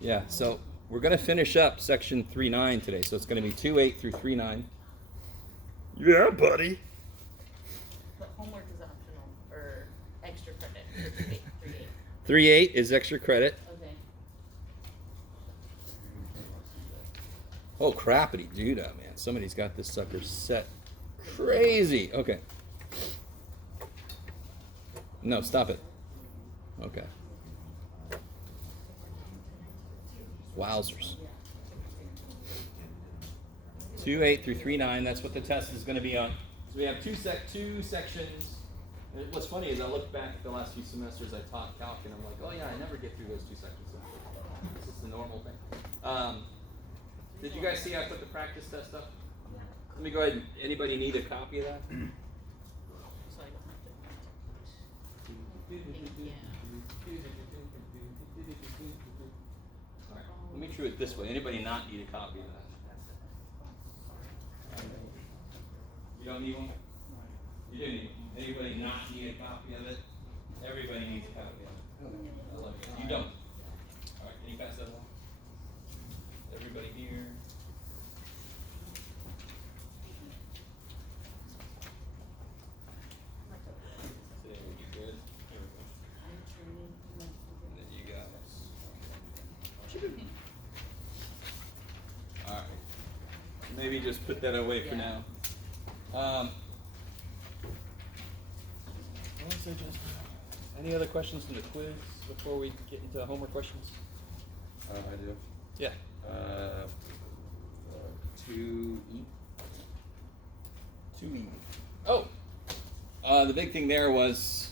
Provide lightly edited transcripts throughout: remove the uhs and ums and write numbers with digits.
Yeah, so we're going to finish up section 3.9 today. So it's going to be 2.8 through 3.9. Yeah, buddy. But homework is optional or extra credit for 3.8. 3.8 is extra credit. Okay. Oh, crappity doo-dah, man. Somebody's got this sucker set crazy. Okay. No, stop it. Okay. Wowzers. 2.8 through 3.9, that's what the test is going to be on. So we have two sections. And what's funny is I look back at the last few semesters I taught calc and I'm like, oh yeah, I never get through those two sections. This is the normal thing. Did you guys see I put the practice test up? Yeah. Let me go ahead. Anybody need a copy of that? So I don't have to. Yeah. All right. Let me do it this way. Anybody not need a copy of that? You don't need one? You do need one. Anybody not need a copy of it? Everybody needs a copy of it. I love you. You don't. All right. Can you pass that along? Everybody here. So you good? Here we go. And then you guys. All right. Maybe just put that away for now. Any other questions from the quiz before we get into homework questions? I do. Yeah. 2E. 2E. Oh! The big thing there was,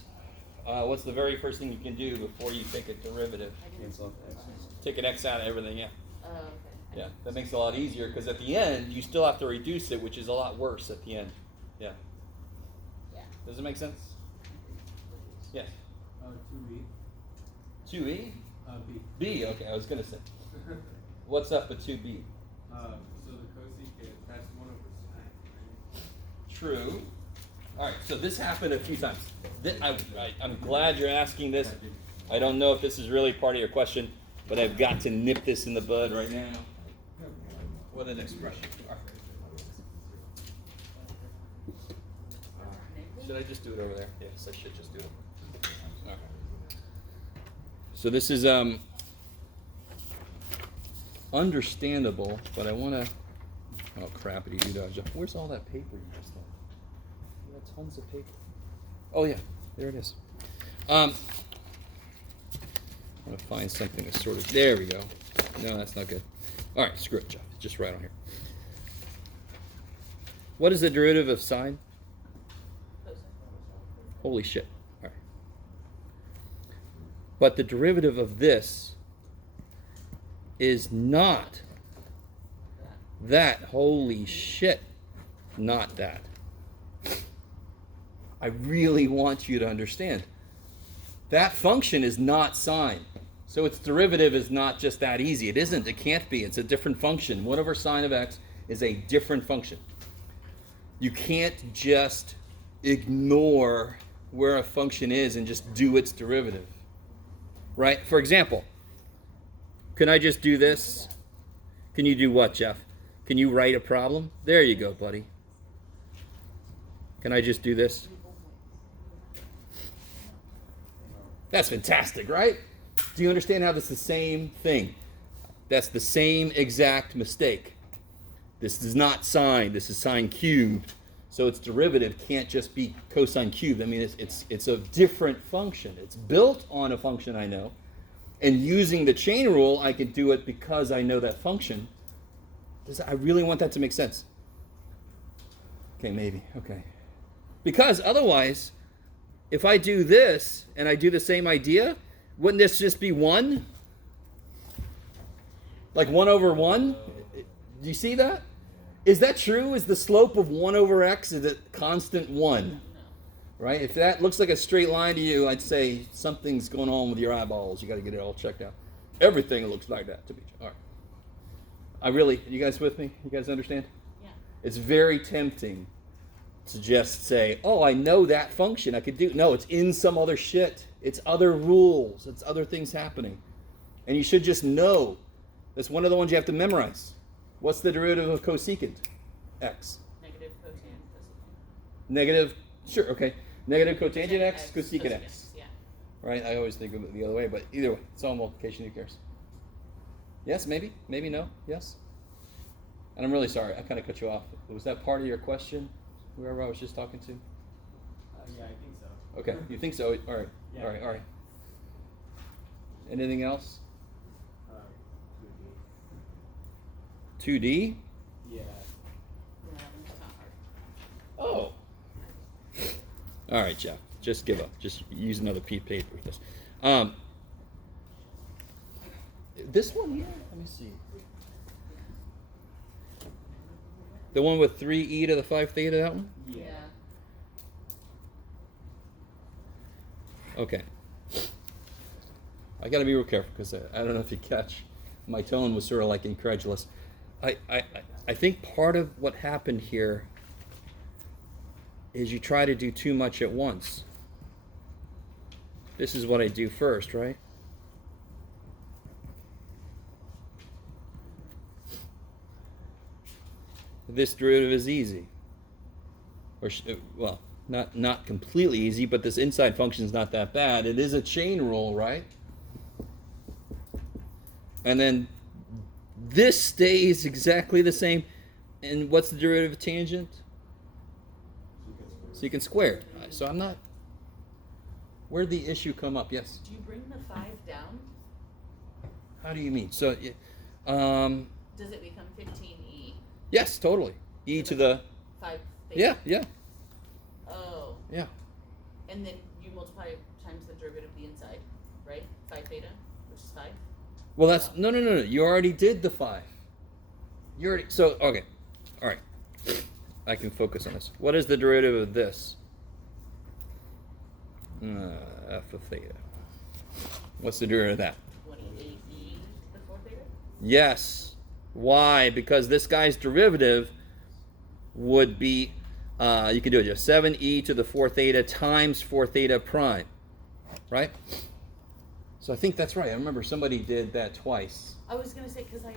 what's the very first thing you can do before you take a derivative? Cancel X. Take an X out of everything, yeah. Oh, okay. Yeah, that makes it a lot easier because at the end, you still have to reduce it, which is a lot worse at the end. Yeah. Yeah. Does it make sense? Yes. 2E. 2E? B. B, okay, I was going to say. What's up with 2B? So the cosecant, that's 1 over sine, right? True. All right, so this happened a few times. I'm glad you're asking this. I don't know if this is really part of your question, but I've got to nip this in the bud right now. What an expression. All right. Should I just do it over there? Yes, I should just do it. Okay. So this is understandable, but I want to. Oh, crappity doo-dah. Where's all that paper you just had? You got tons of paper. Oh yeah, there it is. I want to find something to sort of. There we go. No, that's not good. All right, screw it, Jeff. It's just right on here. What is the derivative of sine? Holy shit. All right. But the derivative of this is not that. Holy shit. Not that. I really want you to understand. That function is not sine. So its derivative is not just that easy. It isn't. It can't be. It's a different function. 1 over sine of x is a different function. You can't just ignore where a function is and just do its derivative. Right? For example, can I just do this? Can you do what, Jeff? Can you write a problem? There you go, buddy. Can I just do this? That's fantastic, right? Do you understand how this is the same thing? That's the same exact mistake. This is not sine. This is sine cubed. So its derivative can't just be cosine cubed. I mean, it's a different function. It's built on a function I know. And using the chain rule, I can do it because I know that function. I really want that to make sense. Okay, maybe. Okay. Because otherwise, if I do this and I do the same idea, wouldn't this just be 1? Like 1 over 1? Do you see that? Is that true? Is the slope of 1 over x, is it constant 1? Right? If that looks like a straight line to you, I'd say something's going on with your eyeballs. You got to get it all checked out. Everything looks like that to me. All right. You guys with me? You guys understand? Yeah. It's very tempting to just say, oh, I know that function. I could do. No, it's in some other shit. It's other rules. It's other things happening. And you should just know. That's one of the ones you have to memorize. What's the derivative of cosecant x? Negative cotangent cosecant. Negative, sure, okay. Negative cotangent x, cosecant x. Yeah. Right? I always think of it the other way, but either way, it's all multiplication, who cares? Yes, maybe? Maybe no? Yes? And I'm really sorry, I kind of cut you off. Was that part of your question? Whoever I was just talking to? Yeah, I think so. Okay, you think so? All right, Yeah. all right. Anything else? 2D. 2D? Yeah. Yeah, it's not hard. Oh. All right, Jeff. Just give up. Just use another piece of paper with this. This one here? Let me see. The one with 3e to the 5 theta, that one? Yeah. Okay. I got to be real careful because I don't know if you catch, my tone was sort of like incredulous. I think part of what happened here is you try to do too much at once. This is what I do first, right? This derivative is easy. Or, well, not completely easy, but this inside function is not that bad. It is a chain rule, right? And then this stays exactly the same. And what's the derivative of tangent? Secant squared. So I'm not... Where'd the issue come up? Yes? Do you bring the 5 down? How do you mean? So, Does it become 15e? yes, totally. E to the... 5 theta? Yeah. Oh. Yeah. And then you multiply times the derivative of the inside, right? 5 theta, which is 5. Well, that's... No. You already did the 5. You already... So, okay. All right. I can focus on this. What is the derivative of this? F of theta. What's the derivative of that? 28e to the 4 theta? Yes. Why? Because this guy's derivative would be, you can do it just 7e to the 4 theta times 4 theta prime. Right? So I think that's right. I remember somebody did that twice. I was going to say, because I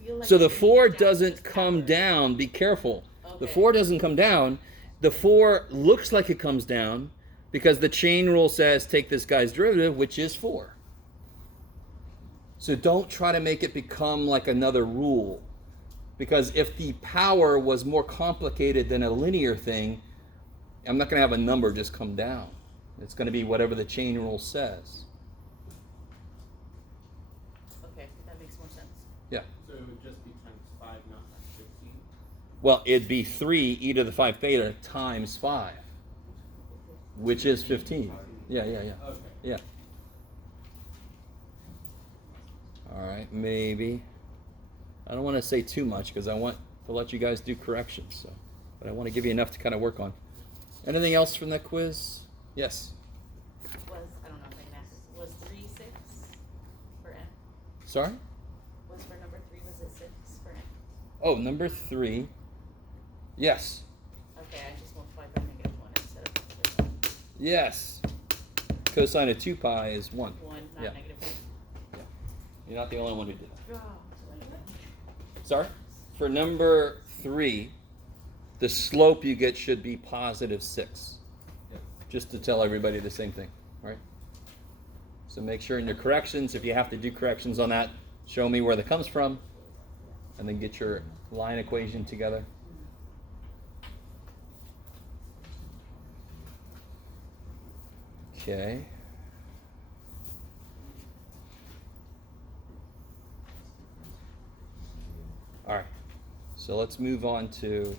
feel like... So the bringing 4 it down doesn't is come power. down. Be careful. The Okay. 4 doesn't come down. The 4 looks like it comes down because the chain rule says take this guy's derivative, which is 4. So don't try to make it become like another rule. Because if the power was more complicated than a linear thing, I'm not going to have a number just come down. It's going to be whatever the chain rule says. Okay, that makes more sense. Yeah. So it would just be times 5, not times 15. Well, it'd be 3e to the 5 theta times 5, which is 15. Yeah. Okay. Yeah. All right, maybe. I don't want to say too much because I want to let you guys do corrections. So, but I want to give you enough to kind of work on. Anything else from that quiz? Yes. I don't know if I can ask this, was 3 6 for n? Sorry? Was for number 3, was it 6 for n? Oh, number 3. Yes. Okay, I just multiplied by -1 instead of 1. Yes. Cosine of 2 pi is 1. 1, not Yeah. -1. You're not the only one who did that. Oh, Sorry? For number 3, the slope you get should be positive 6. Yep. Just to tell everybody the same thing, right? So make sure in your corrections, if you have to do corrections on that, show me where that comes from, and then get your line equation together. Okay. All right. So let's move on to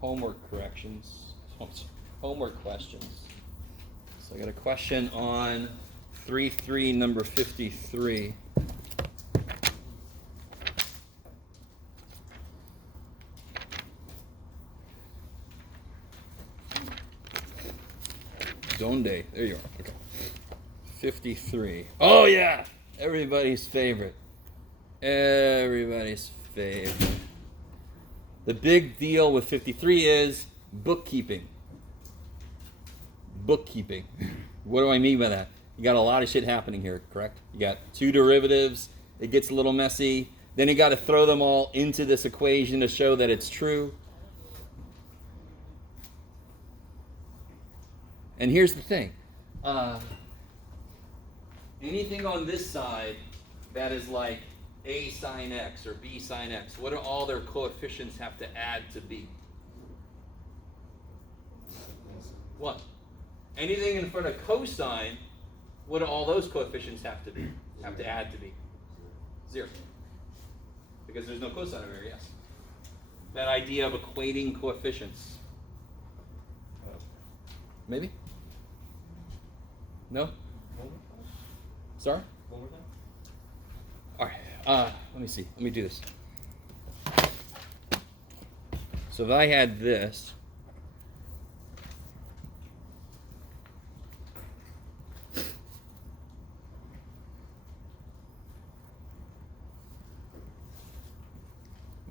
homework corrections. Homework questions. So I got a question on 3.3, number 53. Donde? There you are. Okay. 53. Oh yeah! Everybody's favorite. Everybody's favorite. The big deal with 53 is bookkeeping. Bookkeeping. What do I mean by that? You got a lot of shit happening here, correct? You got two derivatives. It gets a little messy. Then you got to throw them all into this equation to show that it's true. And here's the thing. Anything on this side that is like a sine x or b sine x, what do all their coefficients have to add to b? 1. Anything in front of cosine, what do all those coefficients have to add to b? 0. Because there's no cosine over here, yes. That idea of equating coefficients. Maybe? No? Sorry? All right. Let me see. Let me do this. So if I had this,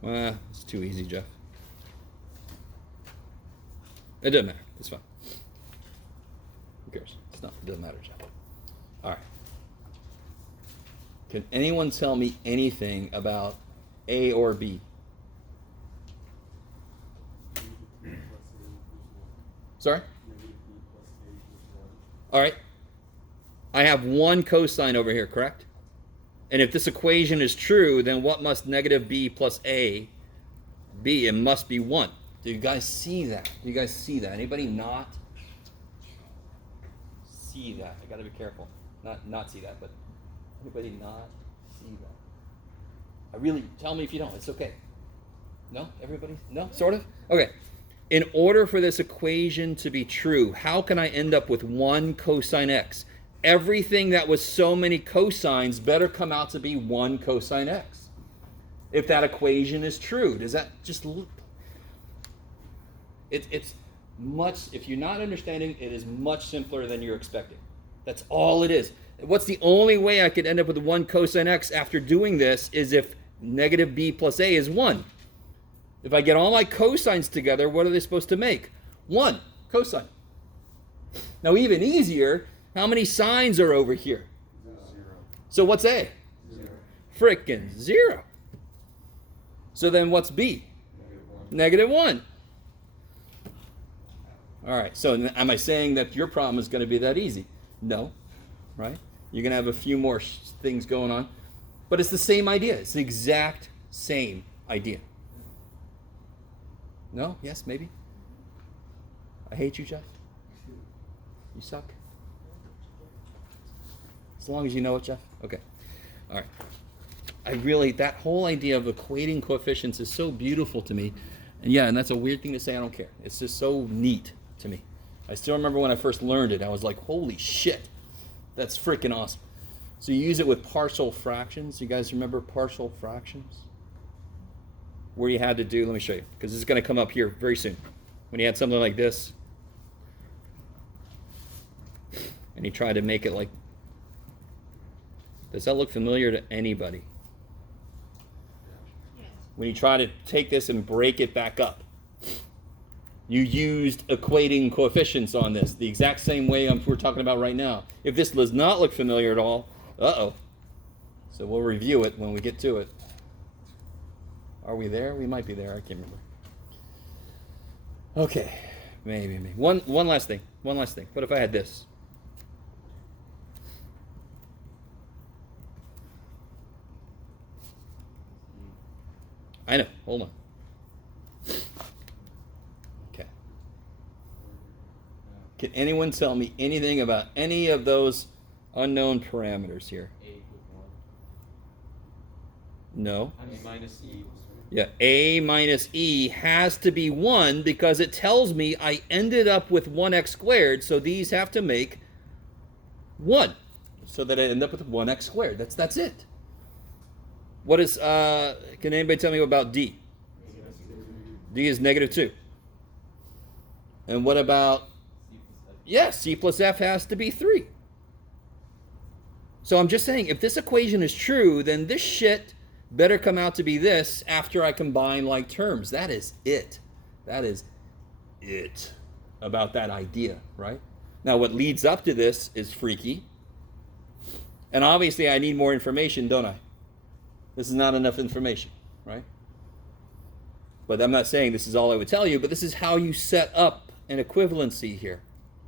it's too easy, Jeff. It doesn't matter. It's fine. Who cares? It doesn't matter, Jeff. All right. Can anyone tell me anything about A or B? Sorry? All right. I have one cosine over here, correct? And if this equation is true, then what must negative b plus a be? It must be 1. Do you guys see that? Do you guys see that? Anybody not see that? I got to be careful. Not see that, but anybody not see that? I really, tell me if you don't. It's okay. No? Everybody? No? Sort of? Okay. In order for this equation to be true, how can I end up with 1 cosine x? Everything that was so many cosines better come out to be 1 cosine x. If that equation is true, does that just look? It's much, if you're not understanding, it is much simpler than you're expecting. That's all it is. What's the only way I could end up with 1 cosine x after doing this is if negative b plus a is 1. If I get all my cosines together, what are they supposed to make? 1 cosine. Now even easier, how many sines are over here? 0. So what's A? 0. Frickin' 0. So then what's B? -1. -1. All right, so am I saying that your problem is going to be that easy? No, right? You're going to have a few more things going on. But it's the same idea. It's the exact same idea. No? Yes? Maybe? I hate you, Jeff. You suck. As long as you know it, Jeff? Okay. All right. That whole idea of equating coefficients is so beautiful to me. And yeah, and that's a weird thing to say, I don't care. It's just so neat to me. I still remember when I first learned it, I was like, holy shit, that's freaking awesome. So you use it with partial fractions. You guys remember partial fractions? Where you had to do, let me show you, because this is going to come up here very soon. When you had something like this, and you try to make it like, does that look familiar to anybody? Yes. When you try to take this and break it back up, you used equating coefficients on this, the exact same way we're talking about right now. If this does not look familiar at all, uh-oh. So we'll review it when we get to it. Are we there? We might be there. I can't remember. Okay, maybe. One last thing. What if I had this? I know. Hold on. Okay. Can anyone tell me anything about any of those unknown parameters here? A equals 1. No. A minus E equals 1. Yeah, a minus e has to be 1 because it tells me I ended up with 1x squared, so these have to make 1. So that I end up with 1x squared. That's it. What is, can anybody tell me about d? D is -2. And what about, C plus f has to be 3. So I'm just saying, if this equation is true, then this shit better come out to be this after I combine like terms. That is it. That is it about that idea, right? Now what leads up to this is freaky, And obviously I need more information, don't I? This is not enough information, right? But I'm not saying this is all I would tell you, but this is how you set up an equivalency here.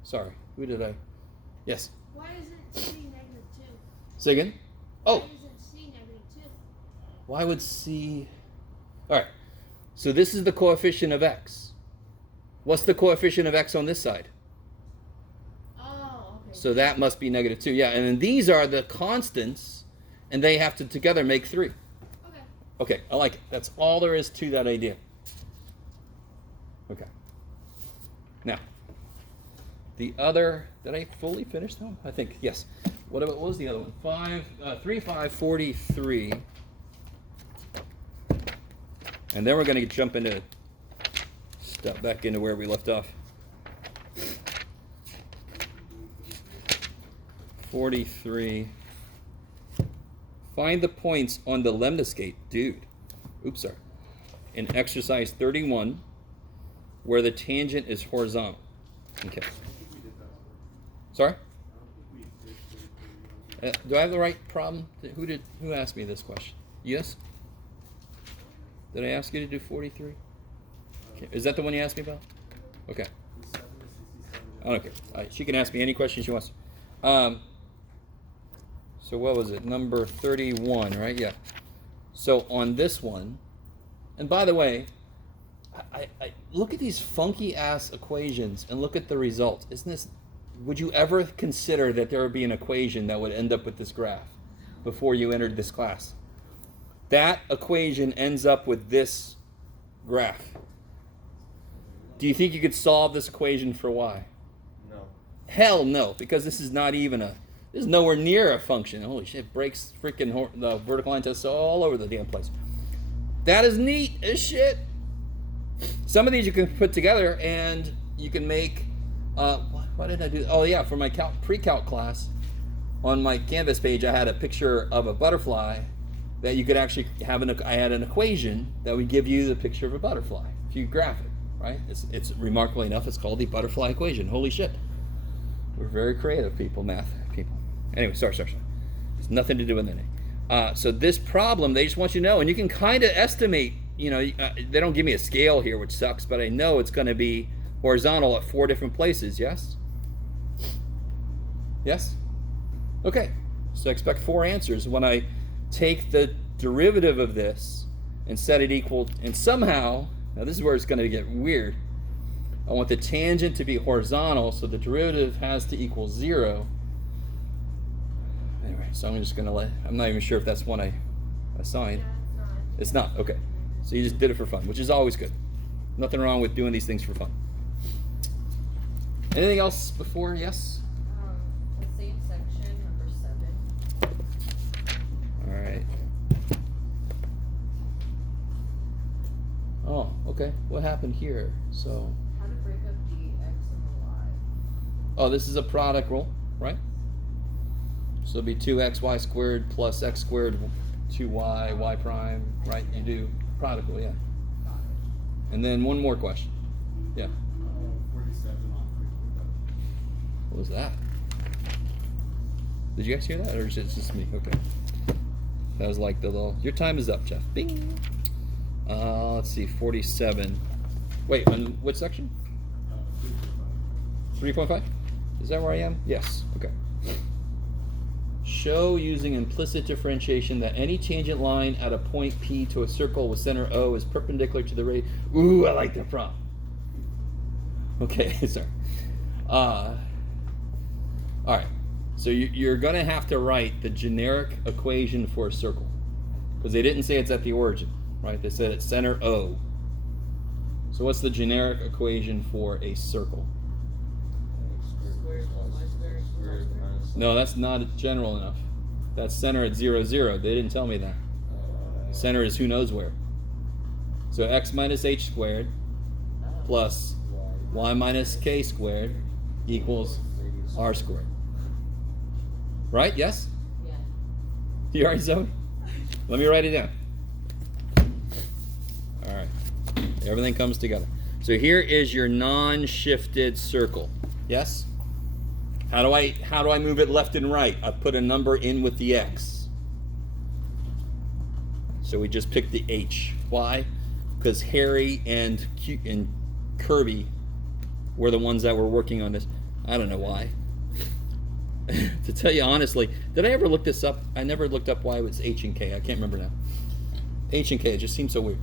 Sorry, who did I? Yes. Why isn't C negative 2? Say again? Oh, Why isn't C negative 2? why would C... All right, so this is the coefficient of x. What's the coefficient of x on this side? Oh, okay. So that must be negative 2. Yeah, and then these are the constants, and they have to together make 3. Okay. Okay, I like it. That's all there is to that idea. Okay. Now, the other, did I fully finish that one? I think, yes. What was the other one? 3, 5, 43. And then we're going to jump into, step back into where we left off. 43. Find the points on the lemniscate, dude. Oops, sorry. In exercise 31, where the tangent is horizontal. Okay. Sorry? Do I have the right problem? Who asked me this question? Yes? Did I ask you to do 43? Okay. Is that the one you asked me about? Okay. I don't care. All right. She can ask me any question she wants. So what was it? Number 31, right? Yeah. So on this one, and by the way, I look at these funky ass equations and look at the results. Isn't this? Would you ever consider that there would be an equation that would end up with this graph before you entered this class? That equation ends up with this graph. Do you think you could solve this equation for y? No. Hell no, because this is not even this is nowhere near a function. Holy shit, it breaks freaking the vertical line tests all over the damn place. That is neat as shit. Some of these you can put together and you can make, what did I do? Oh yeah, for my pre-calc class, on my Canvas page I had a picture of a butterfly that you could actually have, I had an equation that would give you the picture of a butterfly if you graph it, right? It's remarkably enough, it's called the butterfly equation. Holy shit. We're very creative people, math people. Anyway, sorry. It's nothing to do with anything. So this problem, they just want you to know, and you can kind of estimate, they don't give me a scale here, which sucks, but I know it's going to be horizontal at 4 different places, yes? Yes? Okay, so I expect 4 answers when I take the derivative of this and set it equal, and somehow, now this is where it's going to get weird, I want the tangent to be horizontal, so the derivative has to equal 0. Anyway, so I'm just going to I'm not even sure if that's one I assigned. Yeah, It's not, okay. So you just did it for fun, which is always good. Nothing wrong with doing these things for fun. Anything else before? Yes? The same section, number 7. All right. Oh, okay. What happened here? So, How to break up the x and the y. oh, this is a product rule, right? So it'll be 2xy squared plus x squared 2y, y prime, right? You do product rule, yeah. Got it. And then one more question. Yeah. 47 on 3.5. What was that? Did you guys hear that, or is it just me? Okay. That was like the little. Your time is up, Jeff. Bing. Let's see, 47. Wait, on what section? 3.5. Is that where I am? Yes. Okay. Show using implicit differentiation that any tangent line at a point P to a circle with center O is perpendicular to the radius. Ooh, I like that problem. Okay, sorry. All right. So you're going to have to write the generic equation for a circle, because they didn't say it's at the origin, right? They said it's center O. So what's the generic equation for a circle? No, that's not general enough. That's center at 0, 0. They didn't tell me that. Center is who knows where. So x minus h squared plus y minus k squared equals r squared. Right? Yes? Yeah. You all right, Zoe? Let me write it down. All right. Everything comes together. So here is your non-shifted circle. Yes? How do I move it left and right? I put a number in with the x. So we just picked the h. Why? Because Harry and Kirby were the ones that were working on this. I don't know why. To tell you honestly, did I ever look this up? I never looked up why it was h and k. I can't remember now. H and k, it just seems so weird.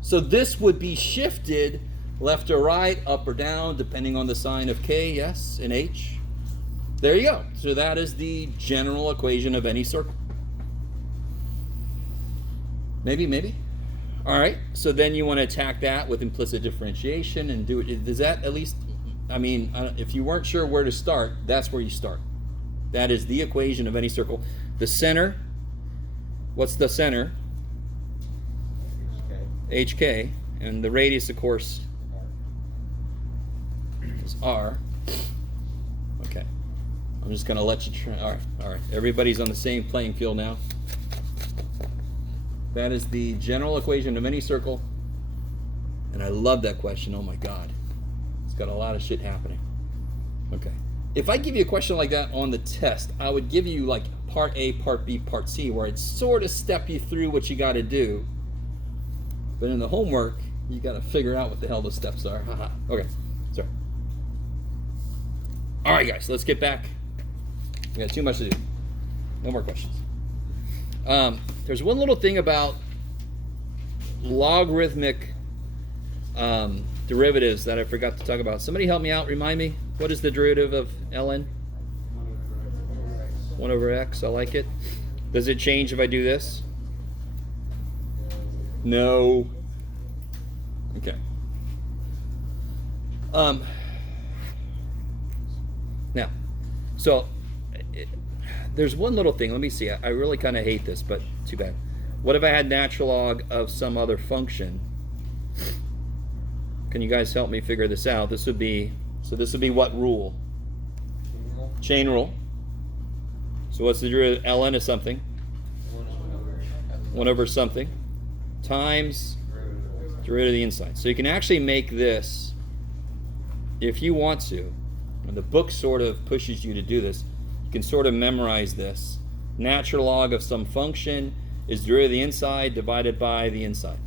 So this would be shifted left or right, up or down, depending on the sign of k, yes, and h. There you go. So that is the general equation of any circle. Maybe. All right, so then you want to attack that with implicit differentiation and do it. Does that at least, I mean, if you weren't sure where to start, that's where you start. That is the equation of any circle. The center, what's the center? HK, and the radius, of course, is R. Okay, I'm just going to let you try. All right, everybody's on the same playing field now. That is the general equation of any circle. And I love that question. Oh my God. It's got a lot of shit happening. Okay. If I give you a question like that on the test, I would give you like part A, part B, part C, where I'd sort of step you through what you got to do. But in the homework, you got to figure out what the hell the steps are. Okay. Sorry. All right, guys. Let's get back. We got too much to do. No more questions. There's one little thing about logarithmic derivatives that I forgot to talk about. Somebody help me out, remind me. What is the derivative of ln? 1 over x, I like it. Does it change if I do this? No. Okay. Now, so there's one little thing. Let me see. I really kind of hate this, but too bad. What if I had natural log of some other function? Can you guys help me figure this out? This would be what rule? Chain rule. So what's the derivative? ln of something. 1 over something times derivative of the inside. So you can actually make this, if you want to, and the book sort of pushes you to do this, you can sort of memorize this. Natural log of some function is derivative of the inside divided by the inside.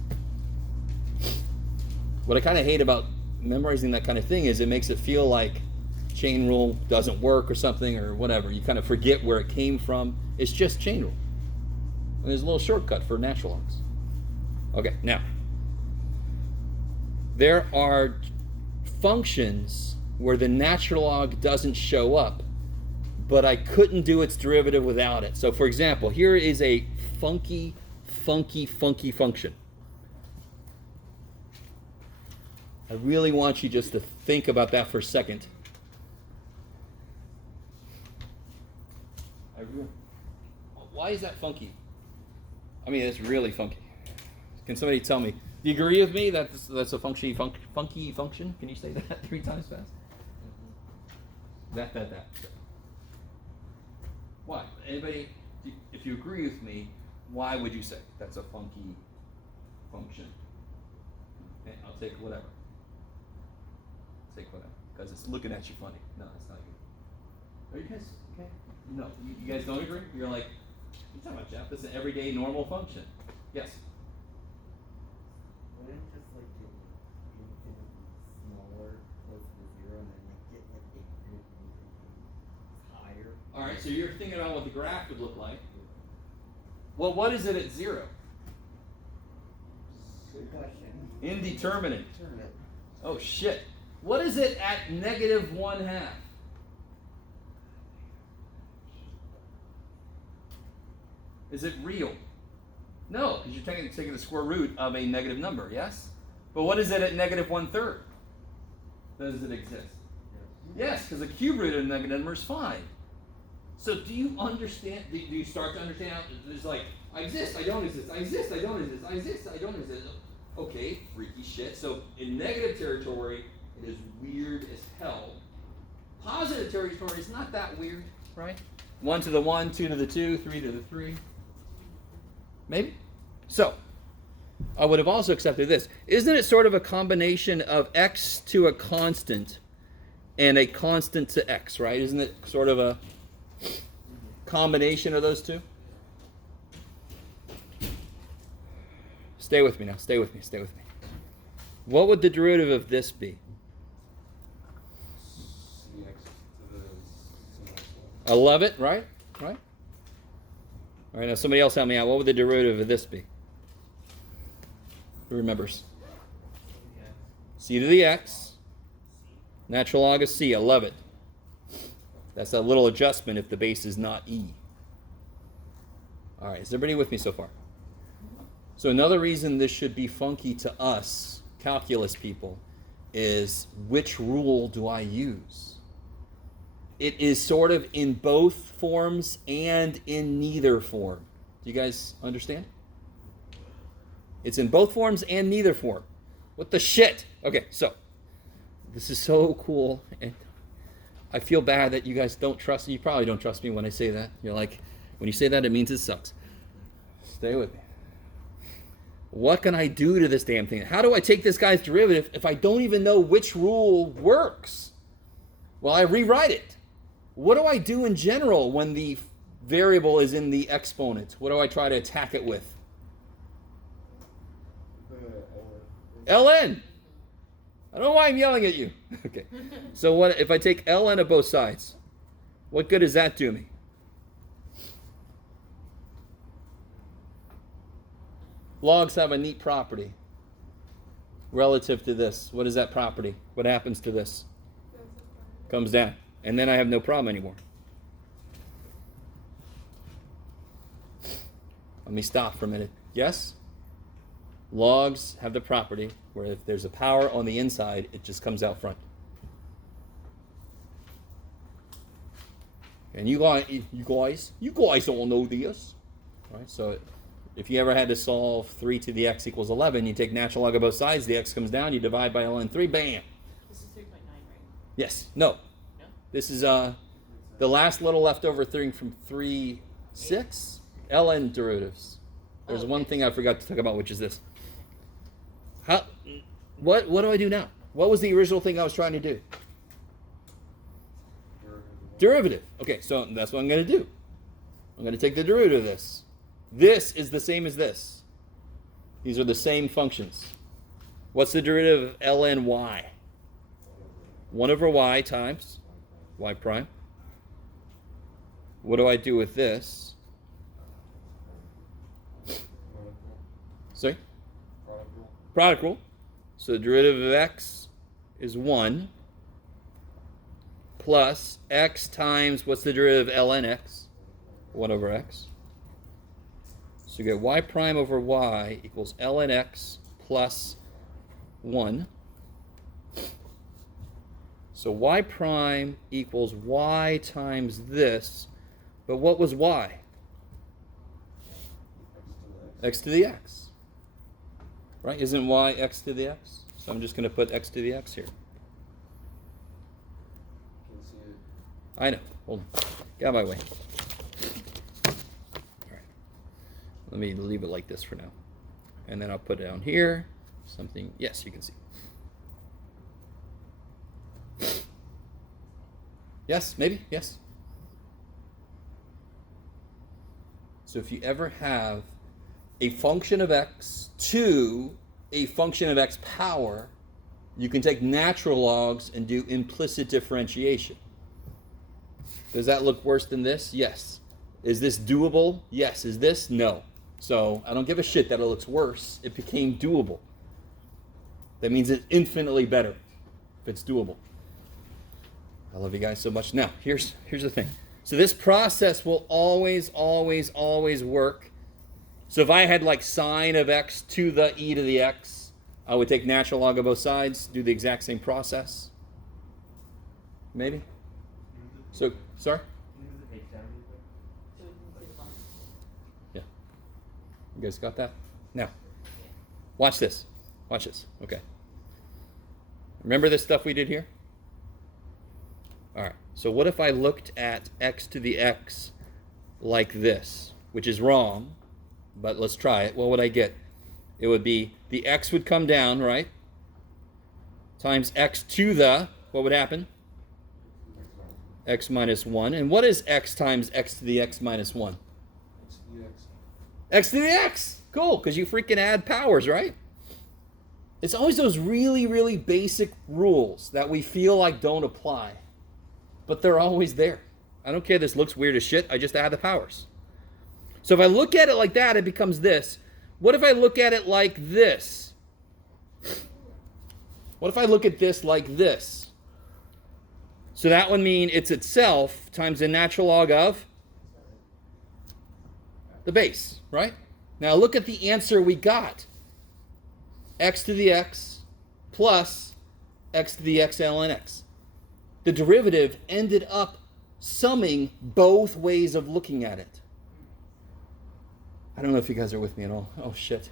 What I kind of hate about memorizing that kind of thing is it makes it feel like chain rule doesn't work or something or whatever. You kind of forget where it came from. It's just chain rule. And there's a little shortcut for natural logs. Okay, now, there are functions where the natural log doesn't show up, but I couldn't do its derivative without it. So for example, here is a funky function. I really want you just to think about that for a second. Why is that funky? I mean, it's really funky. Can somebody tell me? Do you agree with me that that's a funky function? Can you say that 3 times fast? That. Why? Anybody, if you agree with me, why would you say that's a funky function? Okay, I'll take whatever. Take whatever. Because it's looking at you funny. No, it's not you. Are you guys okay? No, you guys don't agree? You're like, you're talking about Jeff. It's an everyday normal function. Yes? Wouldn't just like get infinitely smaller, close to 0, and then like get like infinitely higher? All right, so you're thinking about what the graph would look like. Well, what is it at 0? Good question. Indeterminate. Determinate. Oh shit. What is it at negative 1/2? Is it real? No, because you're taking the square root of a negative number, yes? But what is it at negative 1/3? Does it exist? Yes, because the cube root of a negative number is 5. So do you understand, do you start to understand how it's like, I exist, I don't exist, I exist, I don't exist, I exist, I don't exist. Okay, freaky shit. So in negative territory, it is weird as hell. Positive territory is not that weird, right? 1 to the 1, 2 to the 2, 3 to the 3. Maybe? So, I would have also accepted this. Isn't it sort of a combination of x to a constant and a constant to x, right? Isn't it sort of a combination of those two? Stay with me now. Stay with me. Stay with me. What would the derivative of this be? Cx to the sin x. I love it, right? Right? All right, now somebody else help me out. What would the derivative of this be? Who remembers? C to the x. Natural log of c. I love it. That's a little adjustment if the base is not e. All right, is everybody with me so far? So another reason this should be funky to us, calculus people, is which rule do I use? It is sort of in both forms and in neither form. Do you guys understand? It's in both forms and neither form. What the shit? Okay, so this is so cool, and I feel bad that you guys don't trust me. You probably don't trust me when I say that. You're like, when you say that, it means it sucks. Stay with me. What can I do to this damn thing? How do I take this guy's derivative if I don't even know which rule works? Well, I rewrite it. What do I do in general when the variable is in the exponent? What do I try to attack it with? ln. I don't know why I'm yelling at you. Okay. So what if I take ln of both sides? What good does that do me? Logs have a neat property relative to this. What is that property? What happens to this? Comes down. And then I have no problem anymore. Let me stop for a minute. Yes? Logs have the property where if there's a power on the inside, it just comes out front. And you guys all know this. Right? So if you ever had to solve 3 to the x equals 11, you take natural log of both sides, the x comes down, you divide by ln 3, bam. This is 3.9, right? Yes. No. No? This is the last little leftover thing from 3, 6. ln derivatives. There's Oh, one okay. thing I forgot to talk about, which is this. What do I do now? What was the original thing I was trying to do? Derivative. Okay, so that's what I'm going to do. I'm going to take the derivative of this. This is the same as this. These are the same functions. What's the derivative of ln y? 1 over y times y prime. What do I do with this? Sorry? Product rule. So the derivative of x is 1 plus x times, what's the derivative of ln x? 1 over x. So you get y prime over y equals ln x plus 1. So y prime equals y times this. But what was y? X to the x. Right? Isn't y x to the x? So I'm just going to put x to the x here. I know. Hold on. Get out of my way. All right. Let me leave it like this for now. And then I'll put it down here. Something. Yes, you can see. Yes, maybe? Yes. So if you ever have a function of x to a function of x power, you can take natural logs and do implicit differentiation. Does that look worse than this? Yes. Is this doable? Yes. Is this? No. So I don't give a shit that it looks worse. It became doable. That means it's infinitely better if it's doable. I love you guys so much. Now, here's the thing. So this process will always work. So if I had like sine of x to the e to the x, I would take natural log of both sides, do the exact same process. Maybe? So, sorry? So we can see the bump. Yeah. You guys got that? Now, watch this. Watch this. Okay. Remember this stuff we did here? All right. So what if I looked at x to the x like this, which is wrong, but let's try it. What would I get? It would be the x would come down, right? Times x to the, what would happen? x minus 1. And what is x times x to the x minus 1? X to the X. X to the x. Cool, because you freaking add powers, right? It's always those really, really basic rules that we feel like don't apply. But they're always there. I don't care if this looks weird as shit. I just add the powers. So if I look at it like that, it becomes this. What if I look at it like this? What if I look at this like this? So that would mean it's itself times the natural log of the base, right? Now look at the answer we got. X to the x plus x to the x ln x. The derivative ended up summing both ways of looking at it. I don't know if you guys are with me at all. Oh, shit.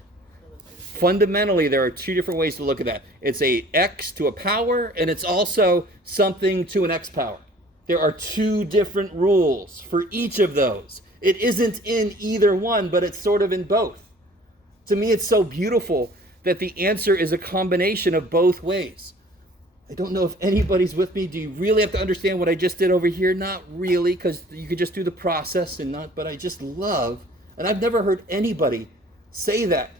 Fundamentally, there are two different ways to look at that. It's a x to a power, and it's also something to an x power. There are two different rules for each of those. It isn't in either one, but it's sort of in both. To me, it's so beautiful that the answer is a combination of both ways. I don't know if anybody's with me. Do you really have to understand what I just did over here? Not really, because you could just do the process and not, but I just love, and I've never heard anybody say that.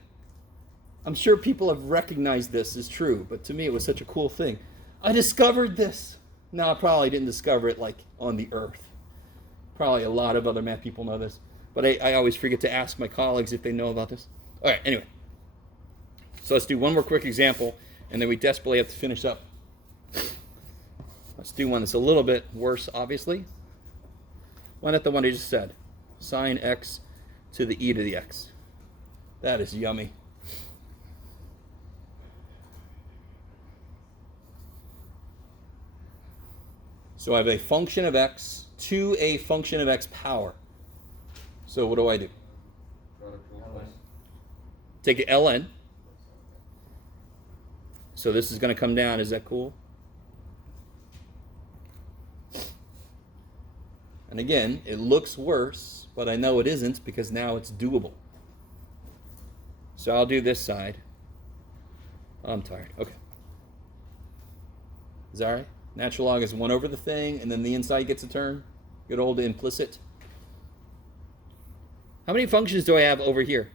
I'm sure people have recognized this as true, but to me it was such a cool thing. I discovered this. No, I probably didn't discover it like on the earth. Probably a lot of other math people know this, but I always forget to ask my colleagues if they know about this. All right, anyway. So let's do one more quick example, and then we desperately have to finish up. Let's do one that's a little bit worse, obviously. Why not the one I just said? Sine x to the e to the x. That is yummy. So I have a function of x to a function of x power. So what do I do? Take the ln. So this is going to come down. Is that cool? And again, it looks worse, but I know it isn't because now it's doable. So I'll do this side. I'm tired. Okay. Is that all right? Natural log is 1 over the thing, and then the inside gets a term. Good old implicit. How many functions do I have over here?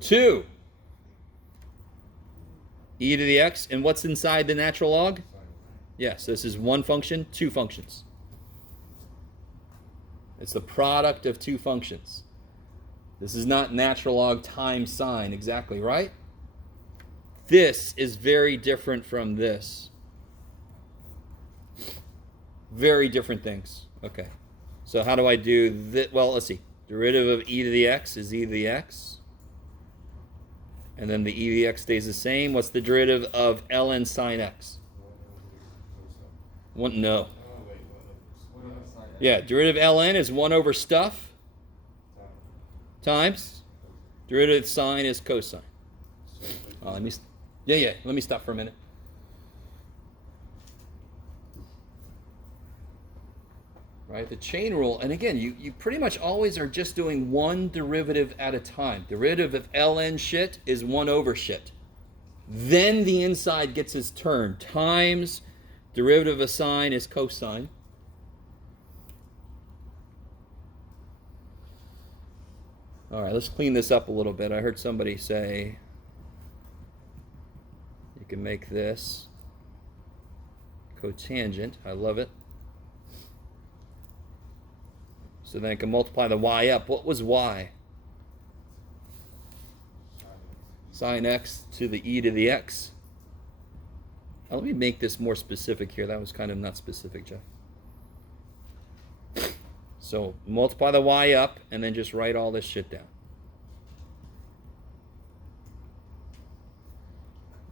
2. E to the x, and what's inside the natural log? Yes, this is one function, 2 functions. It's the product of 2 functions. This is not natural log times sine, exactly, right? This is very different from this. Very different things. Okay. So how do I do this? Well, let's see. Derivative of e to the x is e to the x. And then the e to the x stays the same. What's the derivative of ln sine x? One, no. Yeah, derivative ln is 1 over stuff times derivative of sine is cosine. Let me stop for a minute. Right, the chain rule, and again, you pretty much always are just doing one derivative at a time. Derivative of ln shit is 1 over shit. Then the inside gets its term. Times derivative of sine is cosine. All right, let's clean this up a little bit. I heard somebody say you can make this cotangent. I love it. So then I can multiply the y up. What was y? Sine x to the e to the x. Now, let me make this more specific here. That was kind of not specific, Jeff. So multiply the y up and then just write all this shit down.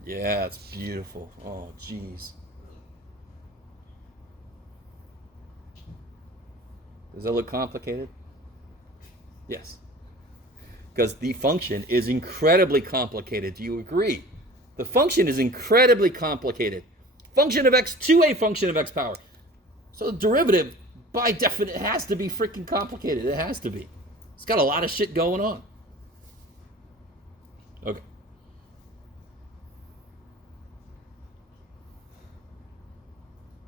Yeah, it's beautiful. Oh, geez. Does that look complicated? Yes. Because the function is incredibly complicated. Do you agree? The function is incredibly complicated. Function of x to a function of x power. So the derivative, by definition, has to be freaking complicated. It has to be. It's got a lot of shit going on. Okay.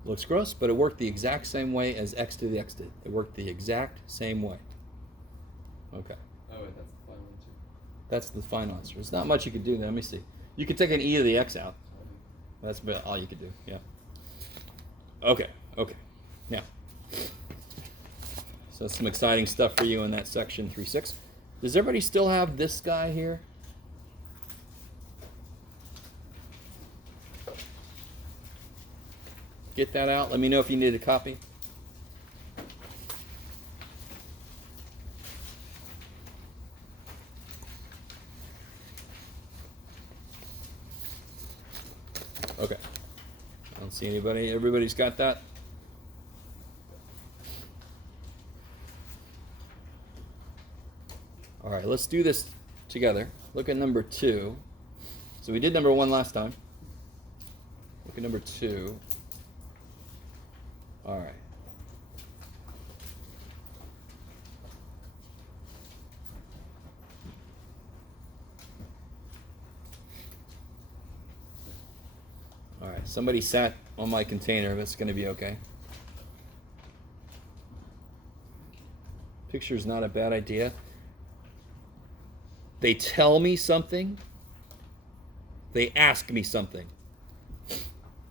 Looks gross, but it worked the exact same way as x to the x did. It worked the exact same way. Okay. Oh wait, that's the final answer. That's the final answer. There's not much you could do there. Let me see. You could take an e to the x out. That's about all you could do. Yeah. Okay. Now, so some exciting stuff for you in that section 3.6. Does everybody still have this guy here? Get that out. Let me know if you need a copy. Okay. I don't see anybody. Everybody's got that? All right, let's do this together. Look at number 2. So we did number 1 last time. Look at number 2. All right. All right, somebody sat on my container. That's going to be okay. Picture's not a bad idea. They tell me something. They ask me something.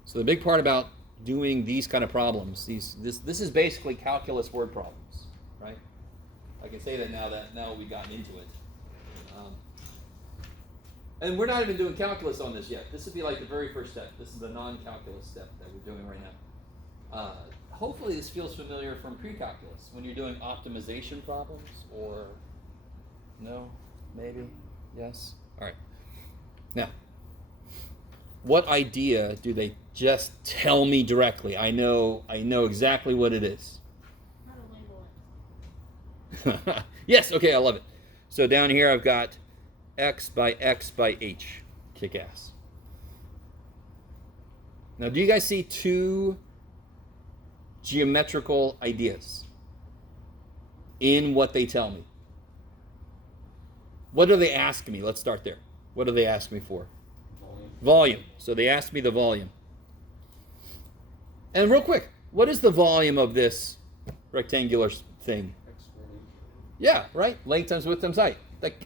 So the big part about doing these kind of problems, this is basically calculus word problems, right? I can say that now we've gotten into it. And we're not even doing calculus on this yet. This would be like the very first step. This is the non-calculus step that we're doing right now. Hopefully this feels familiar from pre-calculus when you're doing optimization problems, or no, maybe, yes. All right. Now, what idea do they just tell me directly? I know exactly what it is. How to label it. Yes, okay, I love it. So down here I've got x by h. Kick ass. Now, do you guys see 2 geometrical ideas in what they tell me? What do they ask me? Let's start there. What do they ask me for? Volume. So they asked me the volume. And real quick, what is the volume of this rectangular thing? Yeah, right? Length times width times height.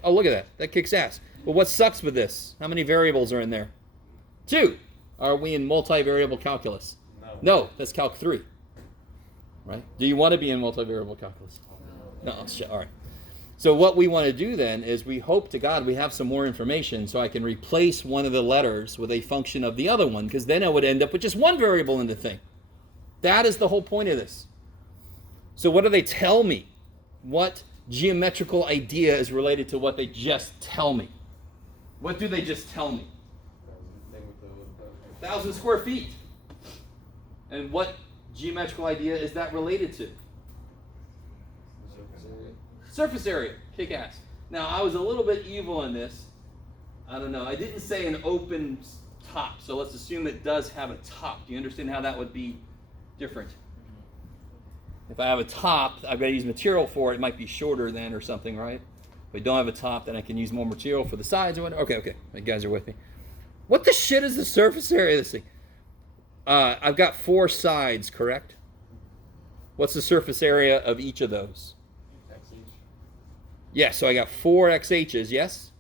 Oh, look at that. That kicks ass. But what sucks with this? How many variables are in there? 2. Are we in multivariable calculus? No, that's Calc 3. Right? Do you want to be in multivariable calculus? No. All right. So what we want to do then is we hope to God we have some more information so I can replace one of the letters with a function of the other one, because then I would end up with just one variable in the thing. That is the whole point of this. So what do they tell me? What geometrical idea is related to what they just tell me? What do they just tell me? 1,000 square feet. And what geometrical idea is that related to? Surface area. Kick ass. Now, I was a little bit evil in this. I don't know. I didn't say an open top, so let's assume it does have a top. Do you understand how that would be different? If I have a top, I've got to use material for it. It might be shorter then or something, right? If I don't have a top, then I can use more material for the sides or whatever. Okay. You guys are with me. What the shit is the surface area of this thing? I've got 4 sides, correct? What's the surface area of each of those? Yes, so I got 4 xh's, yes?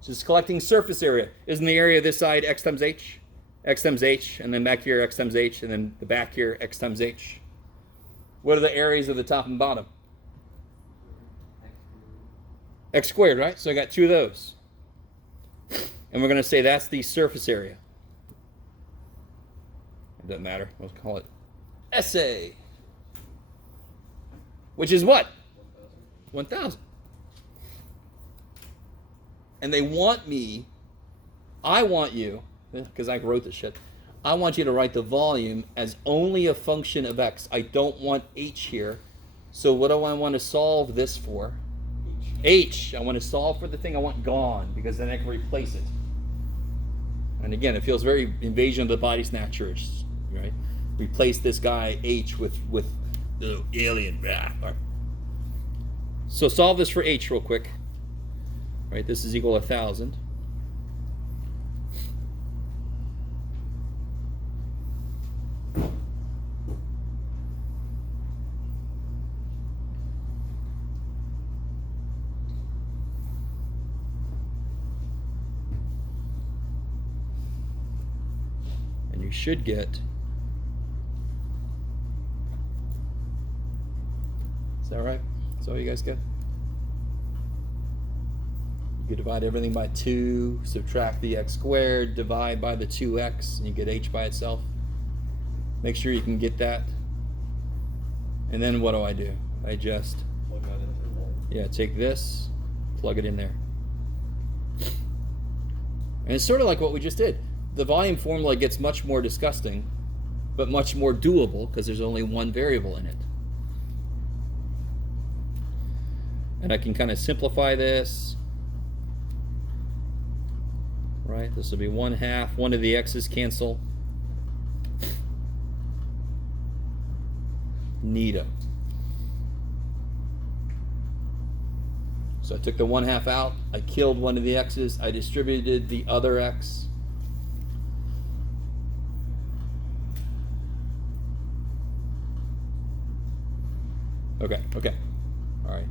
Just collecting surface area. Isn't the area of this side x times h? X times h, and then back here x times h, and then the back here x times h. What are the areas of the top and bottom? X squared, right? So I got 2 of those. And we're going to say that's the surface area. It doesn't matter. We'll call it SA. Which is what? 1,000. And they want me, I want you, because I wrote this shit, I want you to write the volume as only a function of x. I don't want h here. So what do I want to solve this for? H. I want to solve for the thing I want gone, because then I can replace it. And again, it feels very Invasion of the Body Snatchers, right? Replace this guy H with the alien. All right. So solve this for H real quick. Right, this is equal to 1,000. should get, is that right? Is that what you guys get? You could divide everything by 2, subtract the x squared, divide by the 2x, and you get h by itself. Make sure you can get that. And then what do? I just, Plug that into the wall. yeah, take this, plug it in there. And it's sort of like what we just did. The volume formula gets much more disgusting, but much more doable because there's only one variable in it. And I can kind of simplify this. Right, this will be 1/2. One of the x's cancel. Neato. So I took the 1/2 out, I killed one of the x's, I distributed the other x. Okay, all right.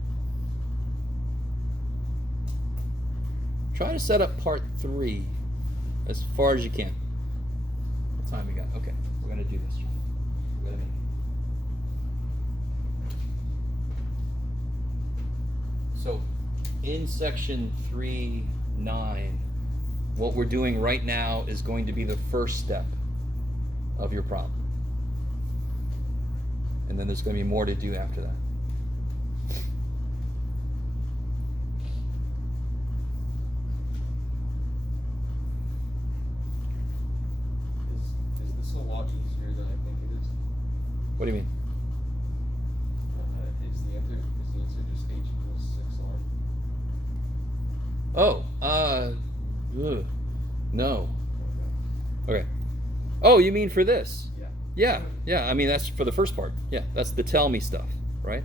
Try to set up part 3 as far as you can. What time we got? Okay, we're gonna do this. We're gonna make So in section 3.9, what we're doing right now is going to be the first step of your problem. And then there's going to be more to do after that. Is this a lot easier than I think it is? What do you mean? Is the answer just h equals 6r? Oh, no. Okay. Oh, you mean for this? Yeah. Yeah. I mean, that's for the first part. Yeah, that's the tell me stuff, right?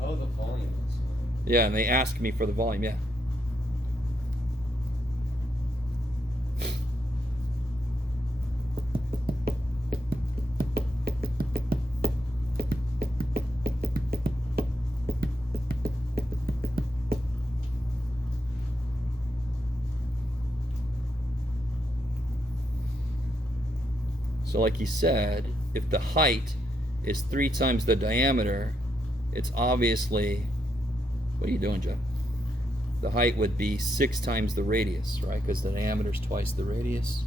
Oh, the volume is. Yeah, and they ask me for the volume, yeah. So like he said, if the height is 3 times the diameter, it's obviously, what are you doing, Jeff? The height would be 6 times the radius, right? Because the diameter is twice the radius.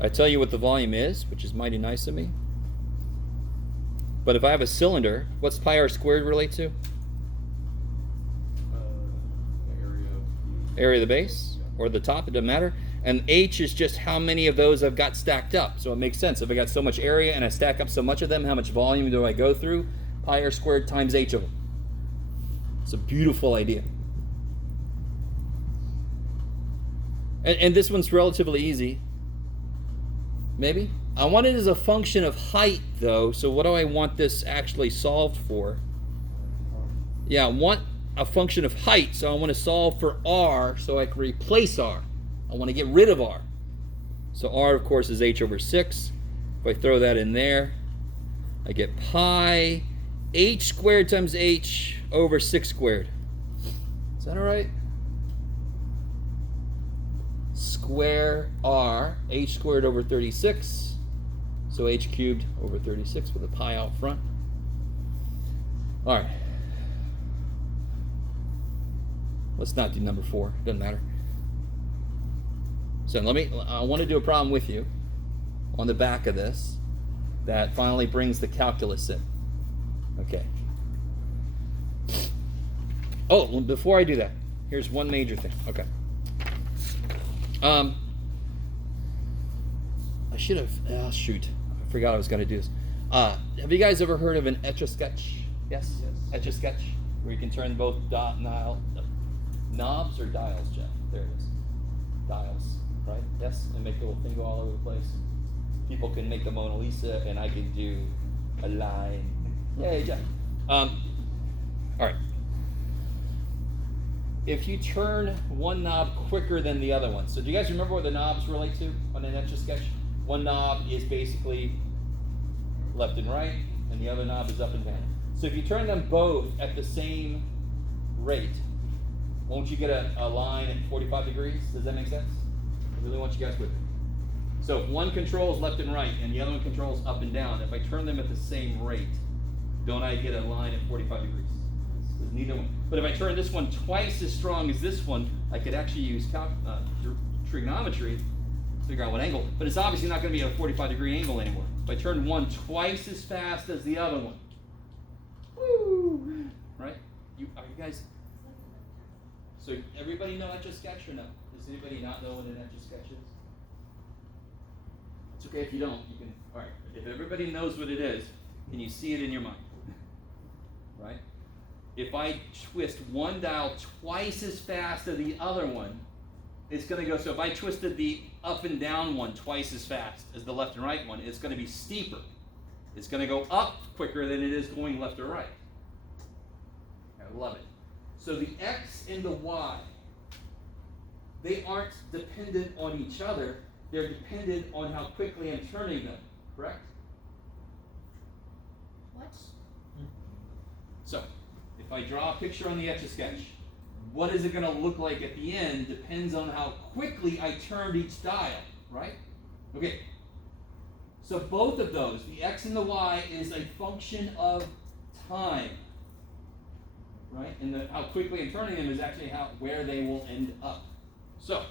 I tell you what the volume is, which is mighty nice of me. But if I have a cylinder, what's pi r squared relate to? The Area of the base? Or the top, it doesn't matter. And h is just how many of those I've got stacked up. So it makes sense. If I got so much area and I stack up so much of them, how much volume do I go through? Pi r squared times h of them. It's a beautiful idea. And this one's relatively easy. Maybe? I want it as a function of height, though. So what do I want this actually solved for? Yeah, I want a function of height, so I want to solve for r so I can replace r. I want to get rid of r. So r, of course, is h over 6. If I throw that in there, I get pi h squared times h over 6 squared. Is that all right? Square r, h squared over 36. So h cubed over 36 with a pi out front. All right. Let's not do number 4. Doesn't matter. So I want to do a problem with you on the back of this that finally brings the calculus in. Okay. Oh, well, before I do that, here's one major thing. Okay. I should have, shoot. I forgot I was going to do this. Have you guys ever heard of an Etch-a-Sketch? Yes? Etch-a-Sketch? Where you can turn both knobs or dials, Jeff? There it is. Dials, right? Yes? And make the little thing go all over the place. People can make the Mona Lisa, and I can do a line. Yay, Jeff. All right. If you turn one knob quicker than the other one. So do you guys remember what the knobs relate to on an Etch-a-Sketch? One knob is basically left and right, and the other knob is up and down. So if you turn them both at the same rate, won't you get a line at 45 degrees? Does that make sense? I really want you guys with me. So if one controls left and right and the other one controls up and down, if I turn them at the same rate, don't I get a line at 45 degrees? Because neither one. But if I turn this one twice as strong as this one, I could actually use trigonometry to figure out what angle. But it's obviously not going to be a 45-degree angle anymore. If I turn one twice as fast as the other one, woo, right? Are you guys? So everybody know Etch-a-Sketch or no? Does anybody not know what an Etch-a-Sketch is? It's okay if you don't. You can. All right. If everybody knows what it is, can you see it in your mind? Right? If I twist one dial twice as fast as the other one, it's going to go. So if I twisted the up and down one twice as fast as the left and right one, it's going to be steeper. It's going to go up quicker than it is going left or right. I love it. So the X and the Y, they aren't dependent on each other. They're dependent on how quickly I'm turning them, correct? What? So, if I draw a picture on the Etch-a-Sketch, what is it going to look like at the end depends on how quickly I turned each dial, right? Okay. So both of those, the X and the Y, is a function of time, right? And how quickly I'm turning them is actually where they will end up. So,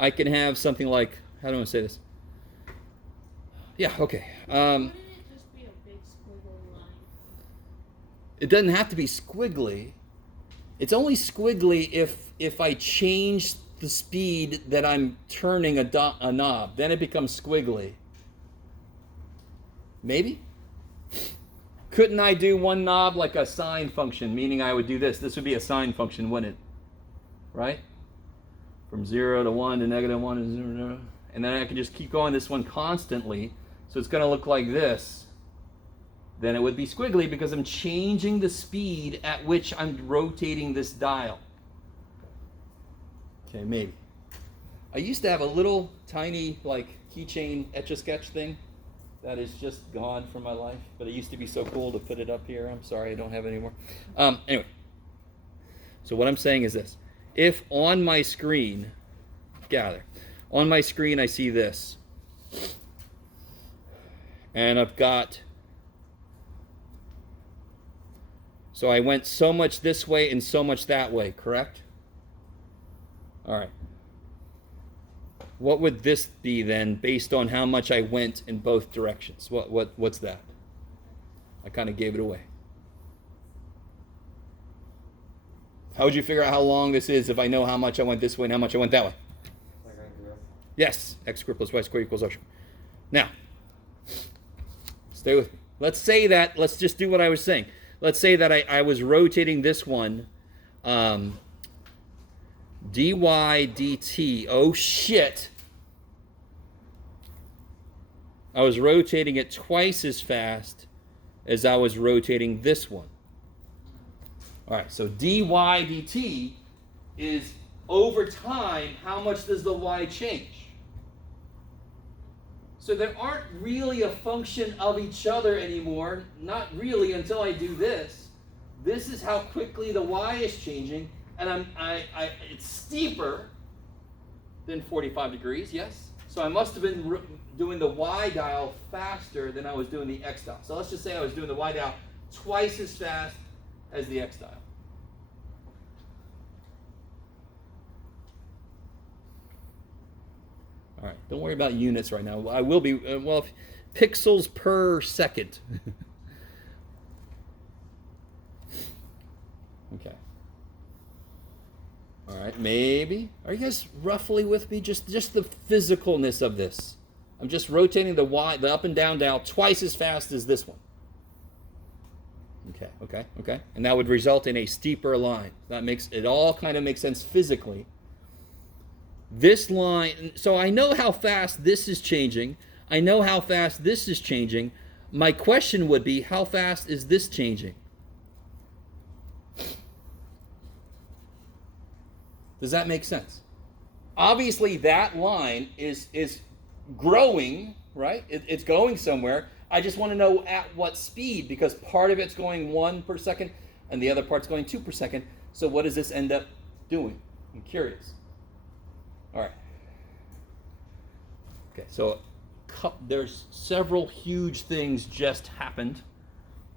I can have something like, how do I want to say this? Yeah, okay. Wouldn't it just be a big squiggly line? It doesn't have to be squiggly. It's only squiggly if I change the speed that I'm turning a knob. Then it becomes squiggly. Maybe? Couldn't I do one knob like a sine function, meaning I would do this? This would be a sine function, wouldn't it? Right? From 0 to 1 to negative 1 to 0 to 0. And then I can just keep going this one constantly. So it's going to look like this. Then it would be squiggly because I'm changing the speed at which I'm rotating this dial. Okay, maybe. I used to have a little tiny keychain Etch-a-Sketch thing that is just gone from my life. But it used to be so cool to put it up here. I'm sorry I don't have it anymore. Anyway. So what I'm saying is this. If on my screen, on my screen I see this, and I've got, so I went so much this way and so much that way, correct? All right. What would this be then based on how much I went in both directions? What's that? I kind of gave it away. How would you figure out how long this is if I know how much I went this way and how much I went that way? Like right here. Yes, x squared plus y squared equals r squared. Now, stay with me. Let's just do what I was saying. Let's say that I was rotating this one, dy dt. Oh shit. I was rotating it twice as fast as I was rotating this one. All right, so dy dt is over time, how much does the y change? So they aren't really a function of each other anymore, not really until I do this. This is how quickly the y is changing, and it's steeper than 45 degrees, yes? So I must have been doing the y dial faster than I was doing the x dial. So let's just say I was doing the y dial twice as fast as the x dial. All right, don't worry about units right now. I will be, pixels per second. Okay. All right, maybe. Are you guys roughly with me? Just the physicalness of this. I'm just rotating the up and down dial twice as fast as this one. Okay. And that would result in a steeper line. It all kind of makes sense physically. This line, so I know how fast this is changing. I know how fast this is changing. My question would be, how fast is this changing? Does that make sense? Obviously, that line is growing, right? It's going somewhere. I just want to know at what speed, because part of it's going 1 per second and the other part's going 2 per second. So what does this end up doing? I'm curious. All right. Okay, so there's several huge things just happened.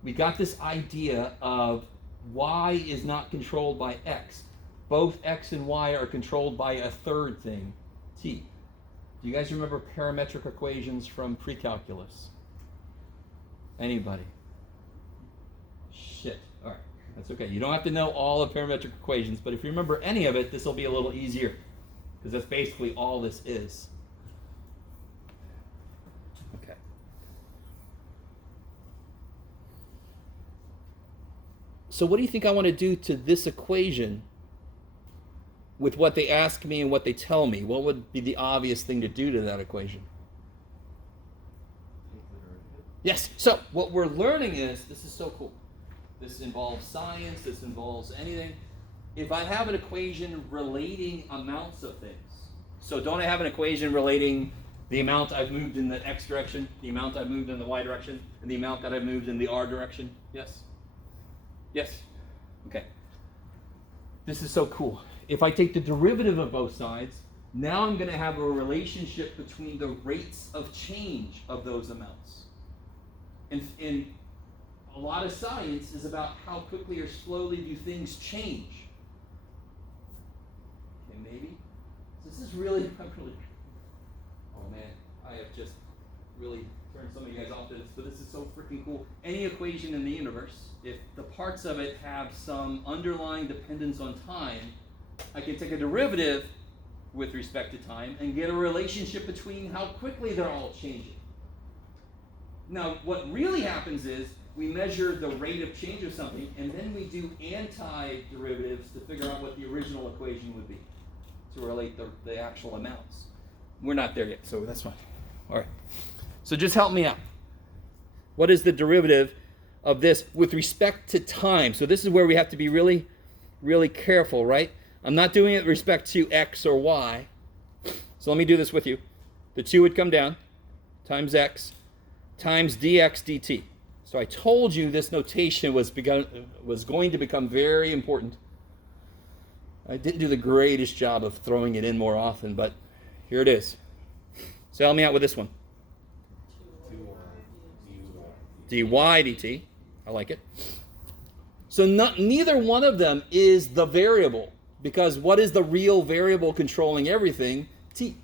We got this idea of y is not controlled by x. Both x and y are controlled by a third thing, t. Do you guys remember parametric equations from pre-calculus? Anybody? Shit. All right. That's okay. You don't have to know all the parametric equations, but if you remember any of it, this will be a little easier, because that's basically all this is. Okay. So what do you think I want to do to this equation with what they ask me and what they tell me? What would be the obvious thing to do to that equation? Yes. So what we're learning is, this is so cool. This involves science. This involves anything. If I have an equation relating amounts of things, so don't I have an equation relating the amount I've moved in the x direction, the amount I've moved in the y direction, and the amount that I've moved in the r direction? Yes? Yes? Okay. This is so cool. If I take the derivative of both sides, now I'm going to have a relationship between the rates of change of those amounts. And a lot of science is about how quickly or slowly do things change. Okay, maybe. This is really, oh man, I have just really turned some of you guys off to this, but this is so freaking cool. Any equation in the universe, if the parts of it have some underlying dependence on time, I can take a derivative with respect to time and get a relationship between how quickly they're all changing. Now, what really happens is we measure the rate of change of something, and then we do anti-derivatives to figure out what the original equation would be to relate the actual amounts. We're not there yet, so that's fine. All right. So just help me out. What is the derivative of this with respect to time? So this is where we have to be really, really careful, right? I'm not doing it with respect to x or y. So let me do this with you. The 2 would come down, times x, times dx dt. So I told you this notation was going to become very important. I didn't do the greatest job of throwing it in more often, but here it is. So help me out with this one. dy dt. I like it. So neither one of them is the variable, because what is the real variable controlling everything? T.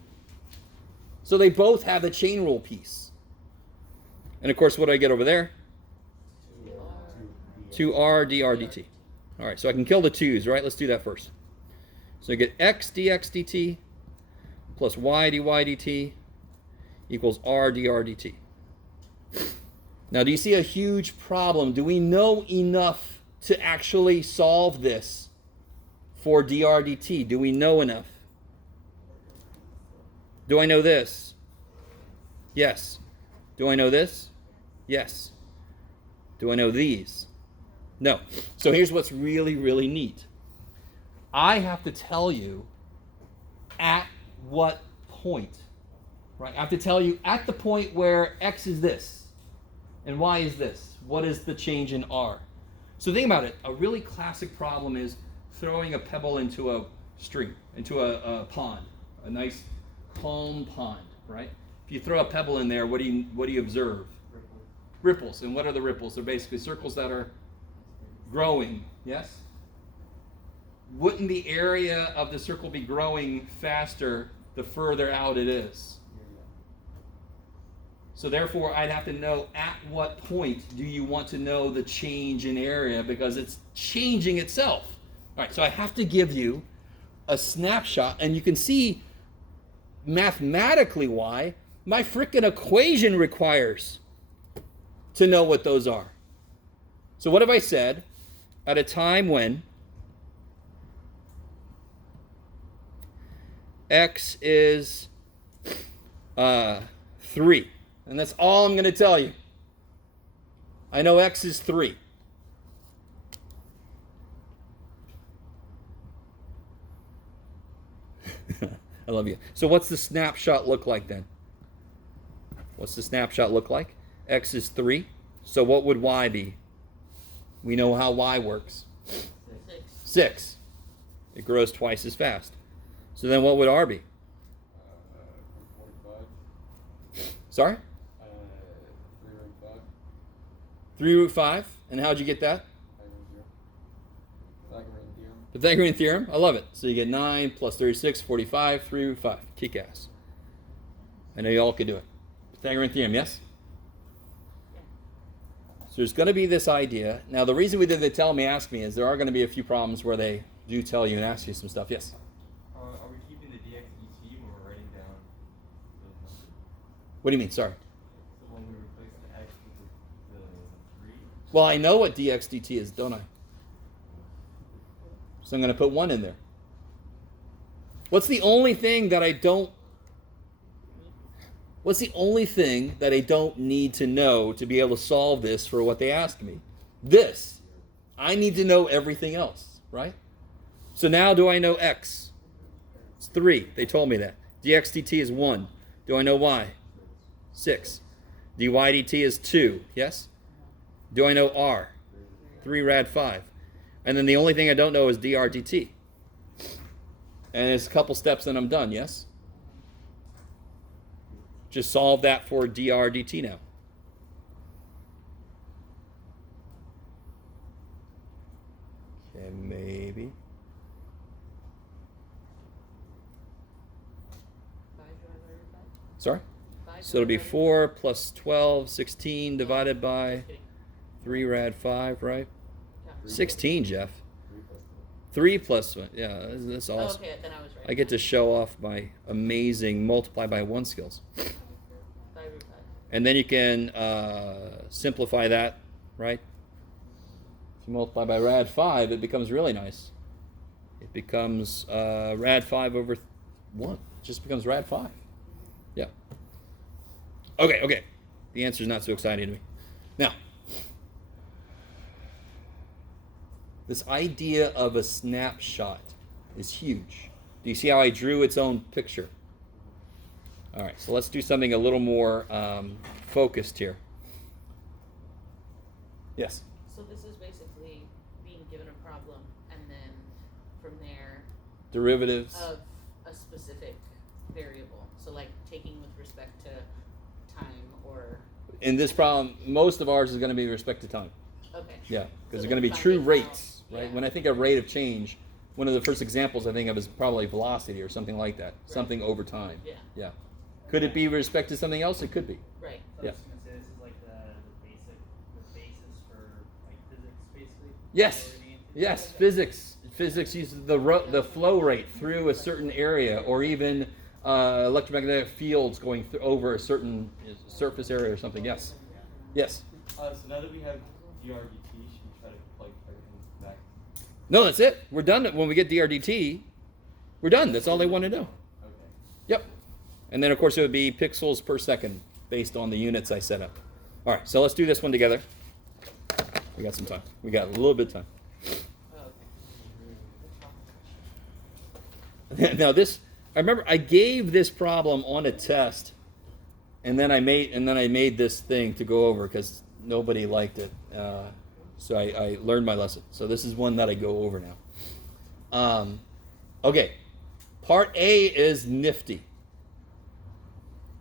So they both have the chain rule piece. And of course, what do I get over there? 2r dr dt. All right, so I can kill the 2's, right? Let's do that first. So I get x dx dt plus y dy dt equals r dr dt. Now, do you see a huge problem? Do we know enough to actually solve this for dr dt? Do we know enough? Do I know this? Yes. Do I know this? Yes. Do I know these? No. So here's what's really, really neat. I have to tell you at what point, right? I have to tell you at the point where x is this and y is this. What is the change in r? So think about it. A really classic problem is throwing a pebble into a stream, into a pond, a nice calm pond, right? If you throw a pebble in there, what do you observe? Ripples. And what are the ripples? They're basically circles that are growing, yes? Wouldn't the area of the circle be growing faster the further out it is? So therefore, I'd have to know at what point do you want to know the change in area, because it's changing itself. All right, so I have to give you a snapshot, and you can see mathematically why my frickin' equation requires to know what those are. So what have I said? At a time when x is 3. And that's all I'm going to tell you. I know x is 3. I love you. So what's the snapshot look like then? What's the snapshot look like? X is 3. So what would y be? We know how y works. 6. 6. It grows twice as fast. So then what would r be? 45. Sorry? 3 root 5. 3 root 5. And how'd you get that? Pythagorean theorem. Pythagorean theorem. I love it. So you get 9 plus 36, 45, 3 root 5. Kick ass. I know you all could do it. Pythagorean theorem, yes? So there's going to be this idea. Now, the reason we did the tell me, ask me is there are going to be a few problems where they do tell you and ask you some stuff. Yes? Are we keeping the dx dt when we're writing down those numbers? What do you mean? Sorry. So when we replace the x with the 3? Well, I know what dx dt is, don't I? So I'm going to put 1 in there. What's the only thing that I don't need to know to be able to solve this for what they ask me? This. I need to know everything else, right? So now do I know x? It's 3. They told me that. dx dt is 1. Do I know y? 6. dy dt is 2. Yes? Do I know r? 3 rad 5. And then the only thing I don't know is dr dt. And it's a couple steps and I'm done, yes? Just solve that for dr dt now. Okay, maybe. 5 divided by root 5? Sorry? 5 So it'll be divided by 4 plus 12, 16 divided by Just kidding. 3 rad 5, right? Yeah. 16, Jeff. 3 plus 1. Yeah, that's Oh, awesome. okay, then I was right. I get to show off my amazing multiply by 1 skills. 5 root 5. And then you can simplify that, right? If you multiply by rad 5, it becomes really nice. It becomes rad 5 over 1. It just becomes rad 5. Yeah. Okay. The answer is not so exciting to me. Now, this idea of a snapshot is huge. Do you see how I drew its own picture? All right, so let's do something a little more focused here. Yes? So this is basically being given a problem and then from there Derivatives. of a specific variable. So like taking with respect to time or In this problem, most of ours is going to be with respect to time. okay. Yeah, So because they're then going to be finding true out- rates, right? yeah. When I think of rate of change, one of the first examples I think of is probably velocity or something like that. Something over time. Yeah. Yeah. Could it be with respect to something else? It could be. Right. So Yeah. I was just gonna say this is like the basis for like physics, basically. Yes. What we're getting into. Yes, physics. Physics uses the flow rate through a certain area, or even electromagnetic fields going over a certain surface area or something. Yes. Yes. So now that we have dr dt, should we try to plug everything back? No, that's it. We're done. When we get DRDT, we're done. That's all they want to know. Okay. Yep. And then, of course, it would be pixels per second based on the units I set up. All right, so let's do this one together. We got some time. We got a little bit of time. Oh, okay. Now this, I remember I gave this problem on a test, and then I made this thing to go over because nobody liked it. So I learned my lesson. So this is one that I go over now. Okay, part A is nifty.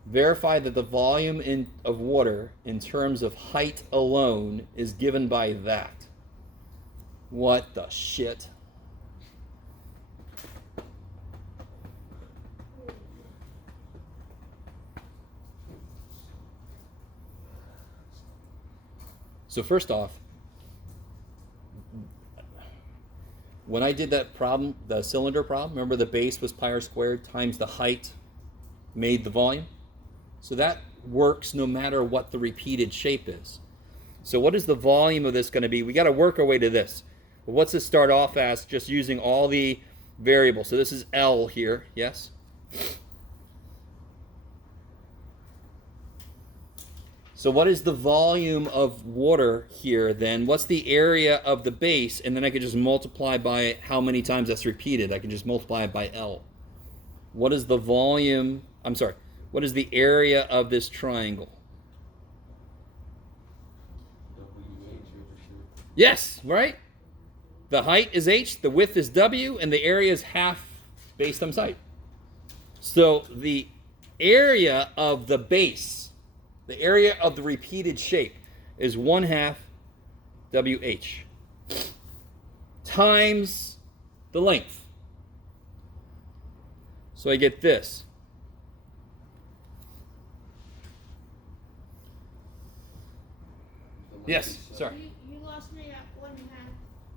Verify that the volume of water in terms of height alone is given by that. What the shit? So first off, when I did that problem, the cylinder problem, remember the base was pi r squared times the height made the volume? So that works no matter what the repeated shape is. So what is the volume of this going to be? We got to work our way to this. Well, what's this start off as? Just using all the variables. So this is L here, yes? So what is the volume of water here then? What's the area of the base? And then I could just multiply by how many times that's repeated. I can just multiply it by L. What is the volume? What is the area of this triangle? Yes, right? The height is h, the width is w, and the area is half base times height. So the area of the base, the area of the repeated shape, is 1/2 WH times the length. So I get this. Yes, sorry. You lost me at 1/2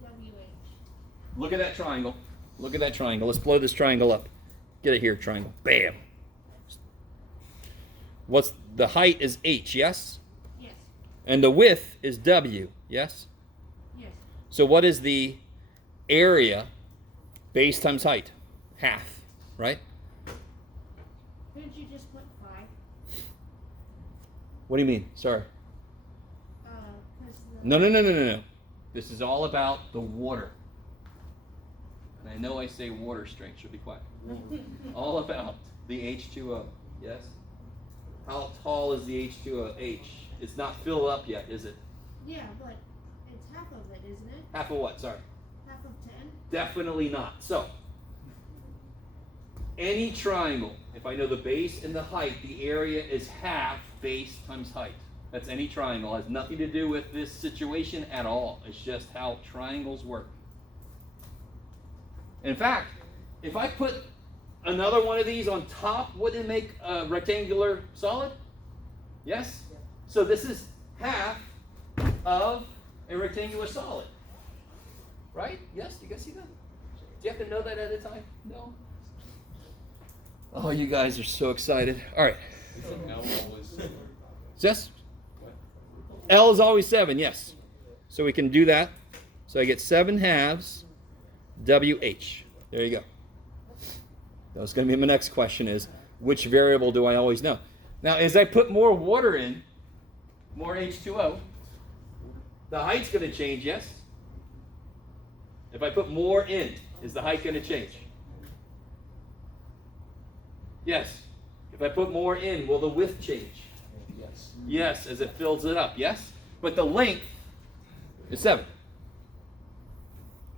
WH. Look at that triangle. Look at that triangle. Let's blow this triangle up. Get it here, triangle. Bam. What's the height is h, yes? Yes. And the width is w, yes? Yes. So what is the area base times height? Half, right? Couldn't you just put 5? What do you mean? Sorry. Because No. This is all about the water. And I know I say water strength, should be quiet. All about the H2O, yes? How tall is the H2O? H. It's not filled up yet, is it? Yeah, but it's half of it, isn't it? Half of what? Sorry. Half of 10? Definitely not. So, any triangle, if I know the base and the height, the area is half base times height. That's any triangle. It has nothing to do with this situation at all. It's just how triangles work. In fact, if I put another one of these on top, wouldn't it make a rectangular solid? Yes? So this is half of a rectangular solid. Right? Yes? You guys see that? Do you have to know that at a time? No? Oh, you guys are so excited. All right. L always similar. Yes? L is always 7, yes. So we can do that. So I get 7/2 WH. There you go. That's going to be my next question is, which variable do I always know? Now, as I put more water in, more H2O, the height's going to change, yes? If I put more in, is the height going to change? Yes. If I put more in, will the width change? Yes. Yes, as it fills it up, yes? But the length is 7.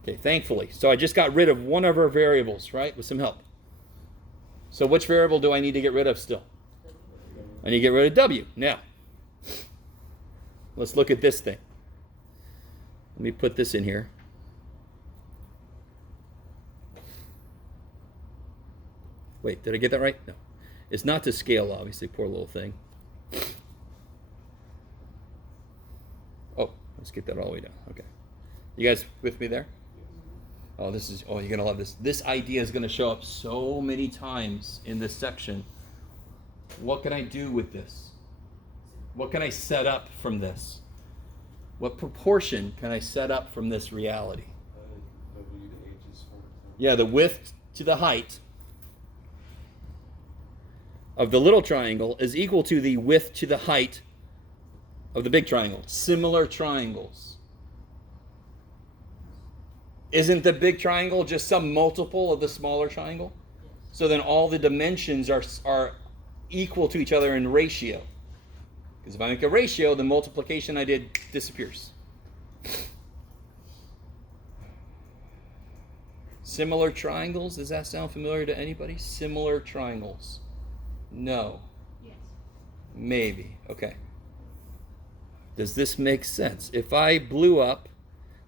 Okay, thankfully. So I just got rid of one of our variables, right, with some help. So which variable do I need to get rid of still? I need to get rid of W. Now, let's look at this thing. Let me put this in here. Wait, did I get that right? No. It's not to scale, obviously. Poor little thing. Oh, let's get that all the way down. Okay. You guys with me there? Oh, you're going to love this. This idea is going to show up so many times in this section. What can I do with this? What can I set up from this? What proportion can I set up from this reality? W to H is 4. Yeah, the width to the height of the little triangle is equal to the width to the height of the big triangle. Similar triangles. Isn't the big triangle just some multiple of the smaller triangle? So then all the dimensions are equal to each other in ratio. Because if I make a ratio, the multiplication I did disappears. Similar triangles, does that sound familiar to anybody? Similar triangles. No. Yes. Maybe. Okay. Does this make sense? If I blew up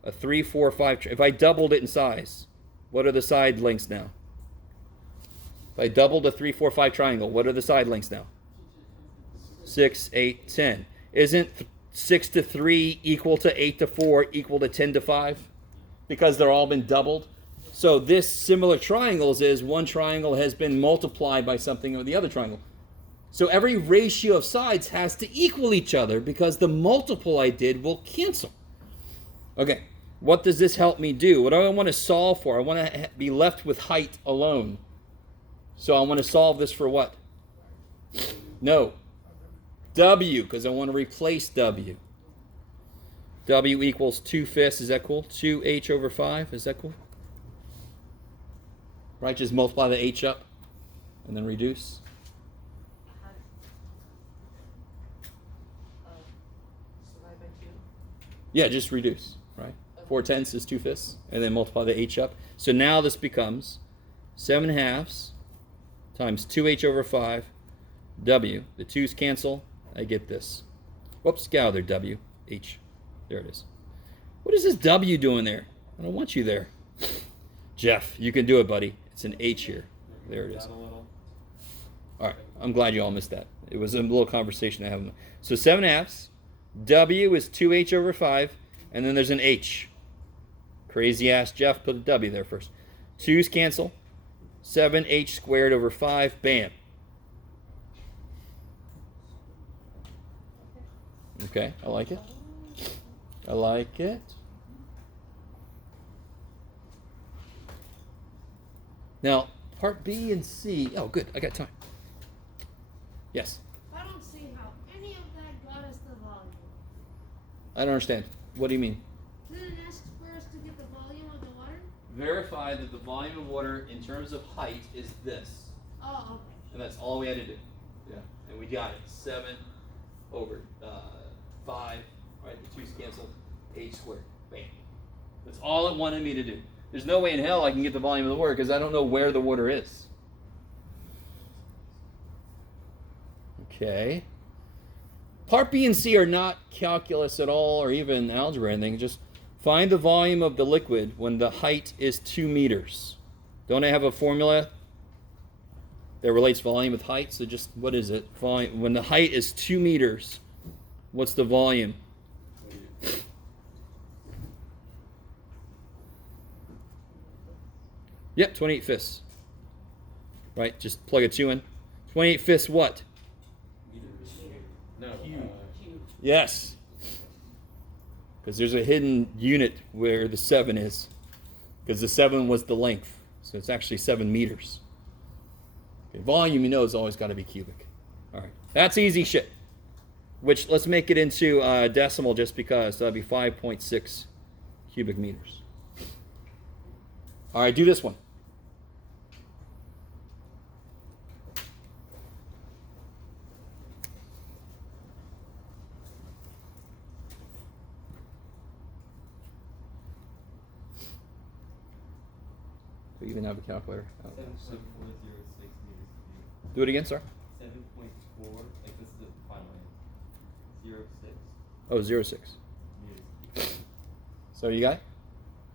a 3, 4, 5, if I doubled it in size, what are the side lengths now? If I doubled a 3, 4, 5 triangle, what are the side lengths now? 6, 8, 10. Isn't 6 to 3 equal to 8 to 4 equal to 10 to 5? Because they're all been doubled. So this similar triangles is one triangle has been multiplied by something or the other triangle. So every ratio of sides has to equal each other because the multiple I did will cancel. Okay, what does this help me do? What do I want to solve for? I want to be left with height alone. So I want to solve this for what? No. W, because I want to replace W. W equals 2/5, is that cool? 2h over 5, is that cool? Right, just multiply the h up and then reduce. Divide by 2. Yeah, just reduce, right? 4/10 is 2/5, and then multiply the h up. So now this becomes 7/2 times 2h over 5 w. The 2's cancel. I get this. Whoops, get out of there, w. H. There it is. What is this w doing there? I don't want you there. Jeff, you can do it, buddy. It's an h here. There it is. Down a little. All right, I'm glad you all missed that. It was a little conversation I have. So 7/2. W is 2h over 5, and then there's an h. Crazy ass Jeff put a w there first. 2's cancel. 7h squared over 5. Bam. Okay, I like it. I like it. Now, part B and C. Oh, good. I got time. Yes. I don't see how any of that got us the volume. I don't understand. What do you mean? Didn't it ask for us to get the volume of the water? Verify that the volume of water in terms of height is this. Oh, okay. And that's all we had to do. Yeah. And we got it. 7 over 5. Right? The 2's canceled. H squared. Bam. That's all it wanted me to do. There's no way in hell I can get the volume of the water because I don't know where the water is. Okay. Part B and C are not calculus at all or even algebra or anything. Just find the volume of the liquid when the height is 2 meters. Don't I have a formula that relates volume with height? So just, what is it? Volume. When the height is 2 meters, what's the volume? Yep, 28/5. Right, just plug a 2 in. 28/5 what? No. Yes. Because there's a hidden unit where the 7 is. Because the 7 was the length. So it's actually 7 meters. Okay, volume, you know, has always got to be cubic. All right. That's easy shit. Which, let's make it into decimal just because. That'll be 5.6 cubic meters. All right, do this one. Do you even have a calculator? Oh. 7.406 meters cubed. Do it again, sir. 7.4, like this is the final answer. 06 Oh, 0.6. meters cubed. So you got it?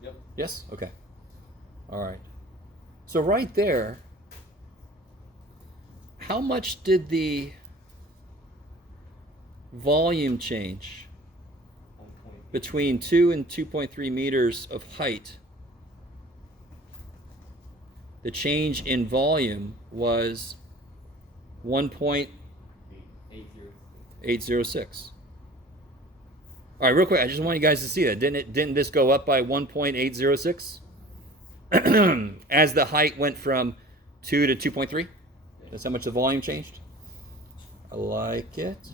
Yep. Yes? Okay. All right. So right there, how much did the volume change 1.8. between 2 and 2.3 meters of height? The change in volume was 1.806. All right, real quick, I just want you guys to see that. Didn't this go up by 1.806? As the height went from 2 to 2.3? That's how much the volume changed? I like it.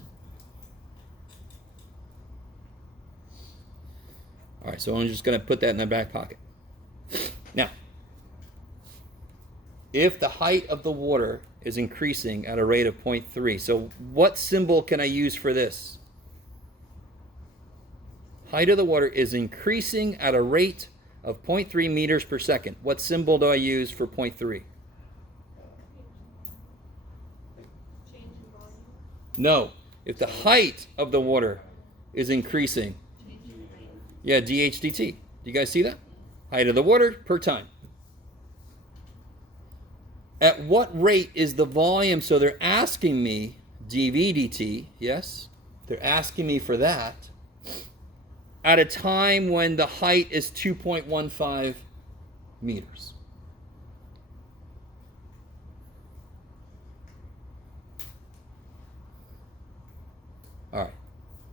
All right, so I'm just going to put that in my back pocket. Now, if the height of the water is increasing at a rate of 0.3, so what symbol can I use for this? Height of the water is increasing at a rate of 0.3 meters per second. What symbol do I use for 0.3? Change in volume. No. If the height of the water is increasing, Change in rate. yeah, dH/dt. Do you guys see that? Height of the water per time. At what rate is the volume? So they're asking me dV/dt, yes? They're asking me for that at a time when the height is 2.15 meters. All right.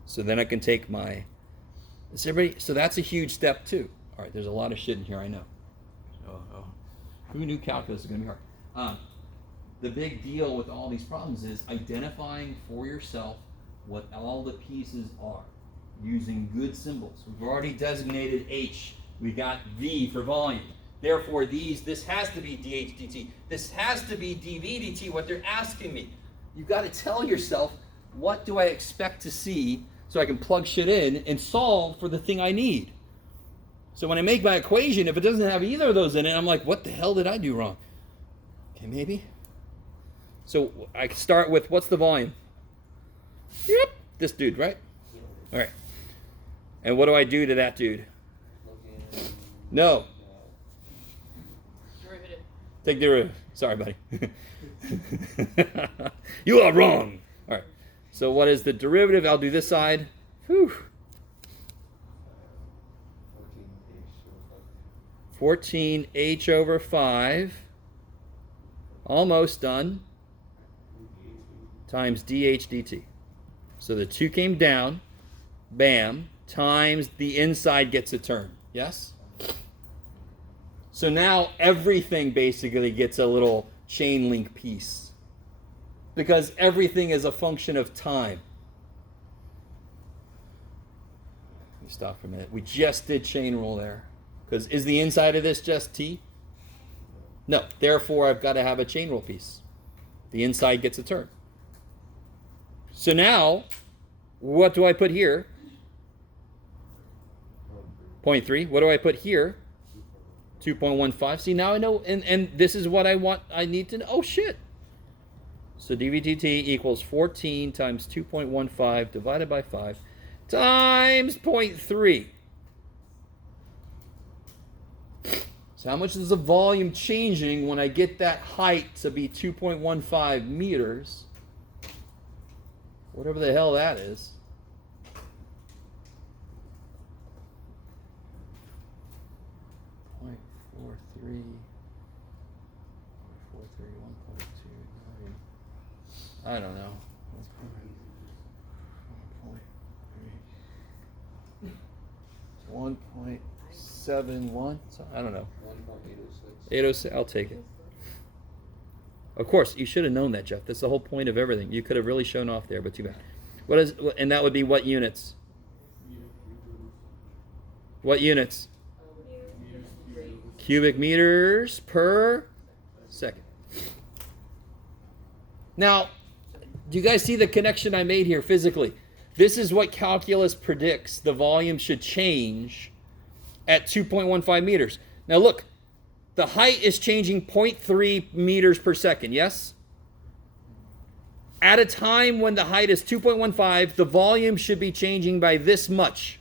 So then I can take my... Is everybody... So that's a huge step too. All right, there's a lot of shit in here, I know. Who knew calculus is going to be hard? The big deal with all these problems is identifying for yourself what all the pieces are using good symbols. We've already designated H. We got V for volume. Therefore, this has to be dH/dt. This has to be dV/dt, what they're asking me. You've got to tell yourself, what do I expect to see so I can plug shit in and solve for the thing I need? So when I make my equation, if it doesn't have either of those in it, I'm like, what the hell did I do wrong? Okay, maybe. So I start with, what's the volume? Yep, this dude, right? All right. And what do I do to that dude? No. Derivative. Take derivative. Sorry, buddy. You are wrong. All right. So what is the derivative? I'll do this side. Whew. 14h over 5. Almost done. Times dh dt. So the 2 came down. Bam. Times the inside gets a turn. Yes? So now everything basically gets a little chain link piece. Because everything is a function of time. Let me stop for a minute. We just did chain rule there. Because is the inside of this just t? No. Therefore, I've got to have a chain rule piece. The inside gets a turn. So now, what do I put here? 0.3. What do I put here? 2.15. See, now I know, and this is what I want. I need to know. Oh, shit. So dVdt equals 14 times 2.15 divided by 5 times 0.3. So how much is the volume changing when I get that height to be 2.15 meters? Whatever the hell that is. I don't know. 1.71. So I don't know. 806. I'll take it. Of course, you should have known that, Jeff. That's the whole point of everything. You could have really shown off there, but too bad. What is? And that would be what units? What units? Cubic meters per second. Now, do you guys see the connection I made here physically? This is what calculus predicts the volume should change at 2.15 meters. Now look, the height is changing 0.3 meters per second, yes? At a time when the height is 2.15, the volume should be changing by this much.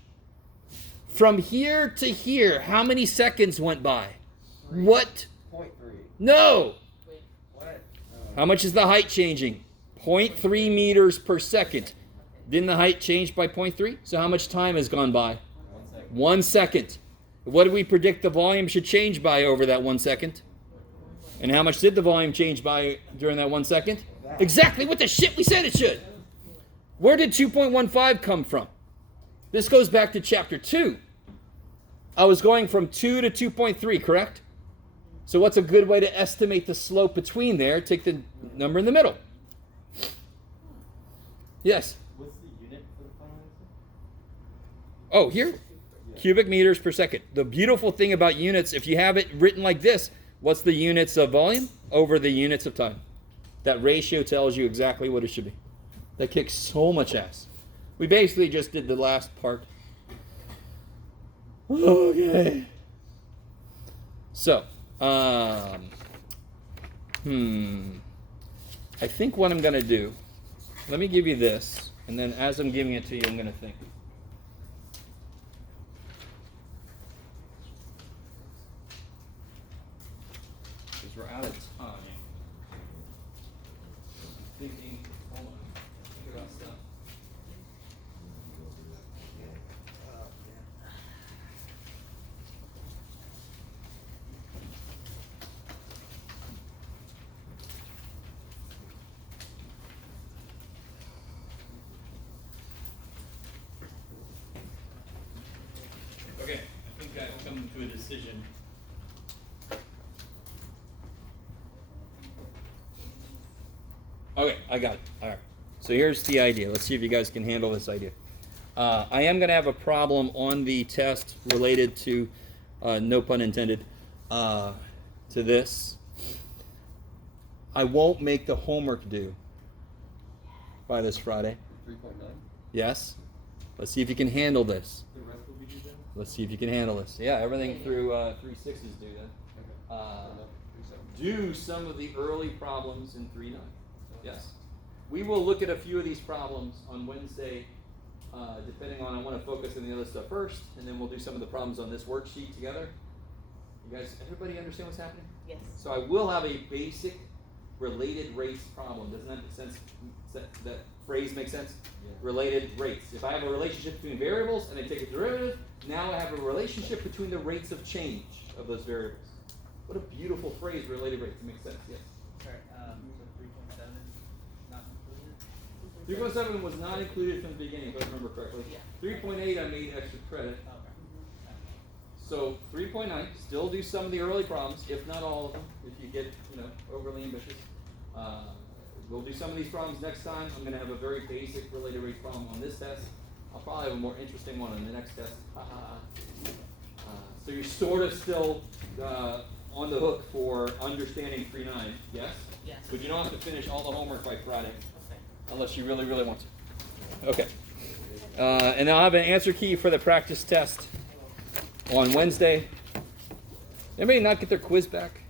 From here to here, how many seconds went by? 3. What? 0.3. No! What? How much is the height changing? 0.3 meters per second. Didn't the height change by 0.3? So how much time has gone by? 1 second. What did we predict the volume should change by over that 1 second? And how much did the volume change by during that 1 second? Exactly what the shit we said it should. Where did 2.15 come from? This goes back to chapter 2. I was going from 2 to 2.3, correct? So what's a good way to estimate the slope between there? Take the number in the middle. Yes? What's the unit for the final answer? Oh, here? Cubic meters per second. The beautiful thing about units, if you have it written like this, what's the units of volume over the units of time? That ratio tells you exactly what it should be. That kicks so much ass. We basically just did the last part. Okay. So, I think what I'm going to do, let me give you this, and then as I'm giving it to you, I'm going to think. Because we're out of time. I'm thinking, hold on, think about stuff. Okay, I think I've come to a decision. Okay, I got it. All right. So here's the idea. Let's see if you guys can handle this idea. I am going to have a problem on the test related to, no pun intended, to this. I won't make the homework due by this Friday. 3.9? Yes? Let's see if you can handle this. The rest will be due then? Let's see if you can handle this. Yeah, everything through 3.6s do that. Do some of the early problems in 3.9. Yes. We will look at a few of these problems on Wednesday, depending on, I want to focus on the other stuff first, and then we'll do some of the problems on this worksheet together. You guys, everybody understand what's happening? Yes. So I will have a basic related rates problem. Doesn't that make sense? That phrase make sense? Yeah. Related rates. If I have a relationship between variables and I take a derivative, now I have a relationship between the rates of change of those variables. What a beautiful phrase, related rates. It makes sense, yes. Sorry, so 3.7 not included? 3.7 was not included from the beginning, if I remember correctly. Yeah. 3.8 I made extra credit. Okay. So 3.9, still do some of the early problems, if not all of them, if you get, overly ambitious. We'll do some of these problems next time. I'm going to have a very basic related rates problem on this test. I'll probably have a more interesting one on the next test. So you're sort of still on the hook for understanding 3.9, yes? Yes. But you don't have to finish all the homework by Friday, Okay. unless you really, really want to. Okay. And I'll have an answer key for the practice test on Wednesday. Anybody not get their quiz back?